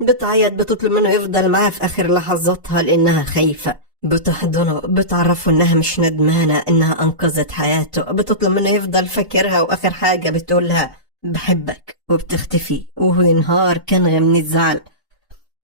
بتعيط، بتطلب منه يفضل معاها في آخر لحظاتها لأنها خايفة. بتحضنه، بتعرفه إنها مش ندمانة إنها أنقذت حياته. بتطلب منه يفضل فاكرها، وآخر حاجة بتقولها بحبك، وبتختفي. وهو ينهار كنغ من الزعل،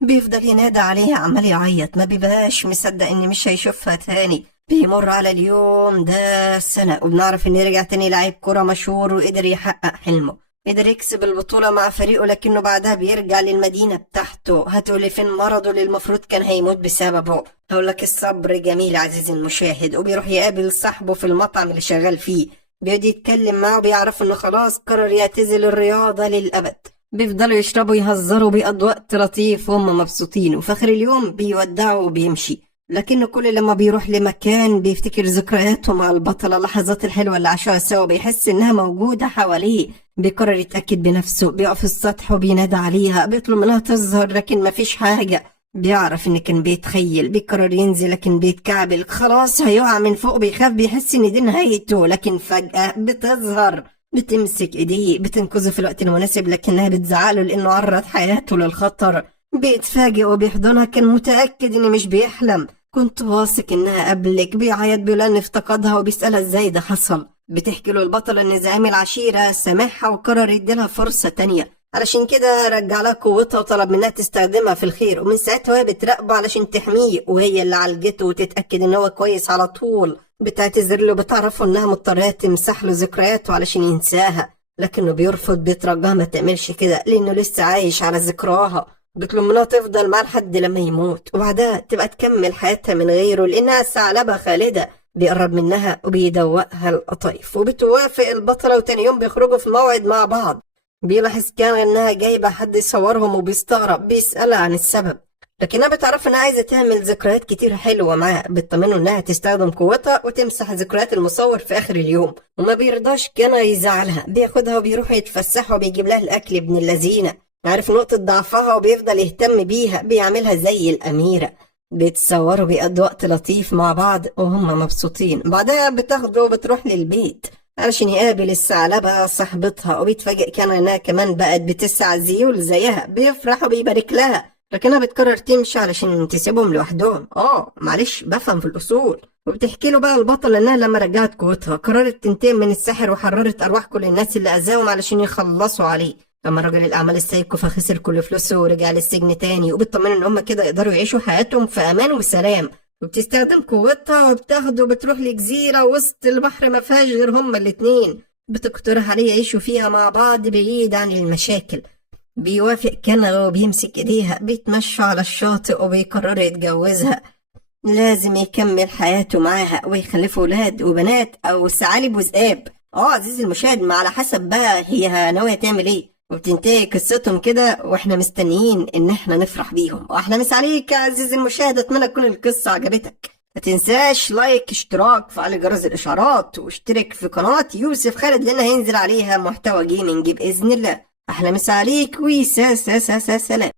بيفضل ينادى عليها، عمال يعيط، ما بيبقاش مصدق إن مش هيشوفها تاني. بيمر على اليوم ده سنة، وبنعرف إن رجع تاني لاعب كرة مشهور وقدر يحقق حلمه، قدر يكسب البطولة مع فريقه، لكنه بعدها بيرجع للمدينة بتاعته. هتقولي فين مرضه اللي المفروض كان هيموت بسببه؟ هقولك الصبر جميل عزيزي المشاهد. وبيروح يقابل صاحبه في المطعم اللي شغال فيه، بيقعد يتكلم معه، وبيعرف إنه خلاص قرر يعتزل الرياضة للأبد. بيفضلوا يشربوا يهزروا بيقضوا وقت لطيف وهم مبسوطين، وفي آخر اليوم بيودعوا وبيمشي، لكنه كل لما بيروح لمكان بيفتكر ذكرياته مع البطلة، اللحظات الحلوة اللي عاشوها سوا، بيحس إنها موجودة حواليه. بيقرر يتأكد بنفسه، بيقف في السطح وبينادى عليها، بيطلب منها تظهر لكن مفيش حاجة. بيعرف إن كان بيتخيل. بيقرر ينزل لكن بيتكعبل، خلاص هيقع من فوق، بيخاف، بيحس إن دي نهايته، لكن فجأة بتظهر، بتمسك ايديه، بتنقذه في الوقت المناسب، لكنها بتزعله لانه عرض حياته للخطر. بيتفاجئ وبيحضنها، كان متأكد انه مش بيحلم، كنت واثق انها قبلك. بيعيط بيقول ان افتقدها وبيسألها ازاي ده حصل. بتحكي له البطل ان زعيم العشيرة سامحها وقرر يديلها فرصة تانية، علشان كده رجع لها قوتها وطلب منها تستخدمها في الخير. ومن ساعتها وهي بتراقبه علشان تحميه، وهي اللي عالجته وتتأكد ان هو كويس على طول. بتعتذر له، بتعرفه انها مضطرة تمسح له ذكرياته علشان ينساها، لكنه بيرفض، بيترجاها ما تعملش كده لانه لسه عايش على ذكراها. بيطلب منها تفضل معاه لحد لما يموت، وبعدها تبقى تكمل حياتها من غيره لانها ثعلبة خالدة. بيقرب منها وبيدوقها القطايف، وبتوافق البطلة، وتاني يوم بيخرجوا في موعد مع بعض. بيلاحظ كان انها جايبة حد يصورهم وبيستغرب، بيسألها عن السبب، لكنها بتعرف انها عايزة تعمل ذكريات كتير حلوة معاه. بتطمنه انها تستخدم قوتها وتمسح ذكريات المصور في اخر اليوم، وما بيرضاش كان يزعلها. بياخدها وبيروحوا يتفسحوا وبيجيب لها الاكل ابن اللذينة، عارف نقطة ضعفها وبيفضل يهتم بيها، بيعملها زي الأميرة. بيتصوروا بيقضوا وقت لطيف مع بعض وهم مبسوطين. بعدها بتاخده وبتروح للبيت علشان يقابل الثعلبة صاحبتها، وبيتفاجئ كان انها كمان بقت بتسع زيول زيها. بيفرح وبيبارك لها، لكنها بتقرر تمشي علشان تسيبهم لوحدهم. معلش بفهم في الأصول. وبتحكي له بقى البطل انها لما رجعت قوتها قررت تنتقم من الساحر، وحررت أرواح كل الناس اللي أذاهم علشان يخلصوا عليه. لما رجل الأعمال السايكو فخسر كل فلوسه ورجع للسجن تاني، وبتطمن ان هم كده يقدروا يعيشوا حياتهم في أمان وسلام. وبتستخدم قوتها وبتاخده وبتروح لجزيرة وسط البحر ما فيهاش غير هما الاتنين. بتقترح عليه يعيشوا فيها مع بعض بعيد عن المشاكل. بيوافق كنغ وبيمسك ايديها، بيتمشوا على الشاطئ وبيقرر يتجوزها. لازم يكمل حياته معاها ويخلفوا ولاد وبنات او ثعالب وذئاب. عزيزي المشاهد، ما على حسب بقى هي ناوية تعمل ايه. وبتنتهي قصتهم كده واحنا مستنيين ان احنا نفرح بيهم. واحنا مسا عليك يا عزيزي المشاهد، اتمنى تكون القصة عجبتك. ما تنساش لايك، اشتراك، فعل جرس الاشعارات، واشترك في قناة يوسف خالد لان هينزل عليها محتوى جيمنج باذن الله. أحلى مسا عليك وسا سا سا سا سلام.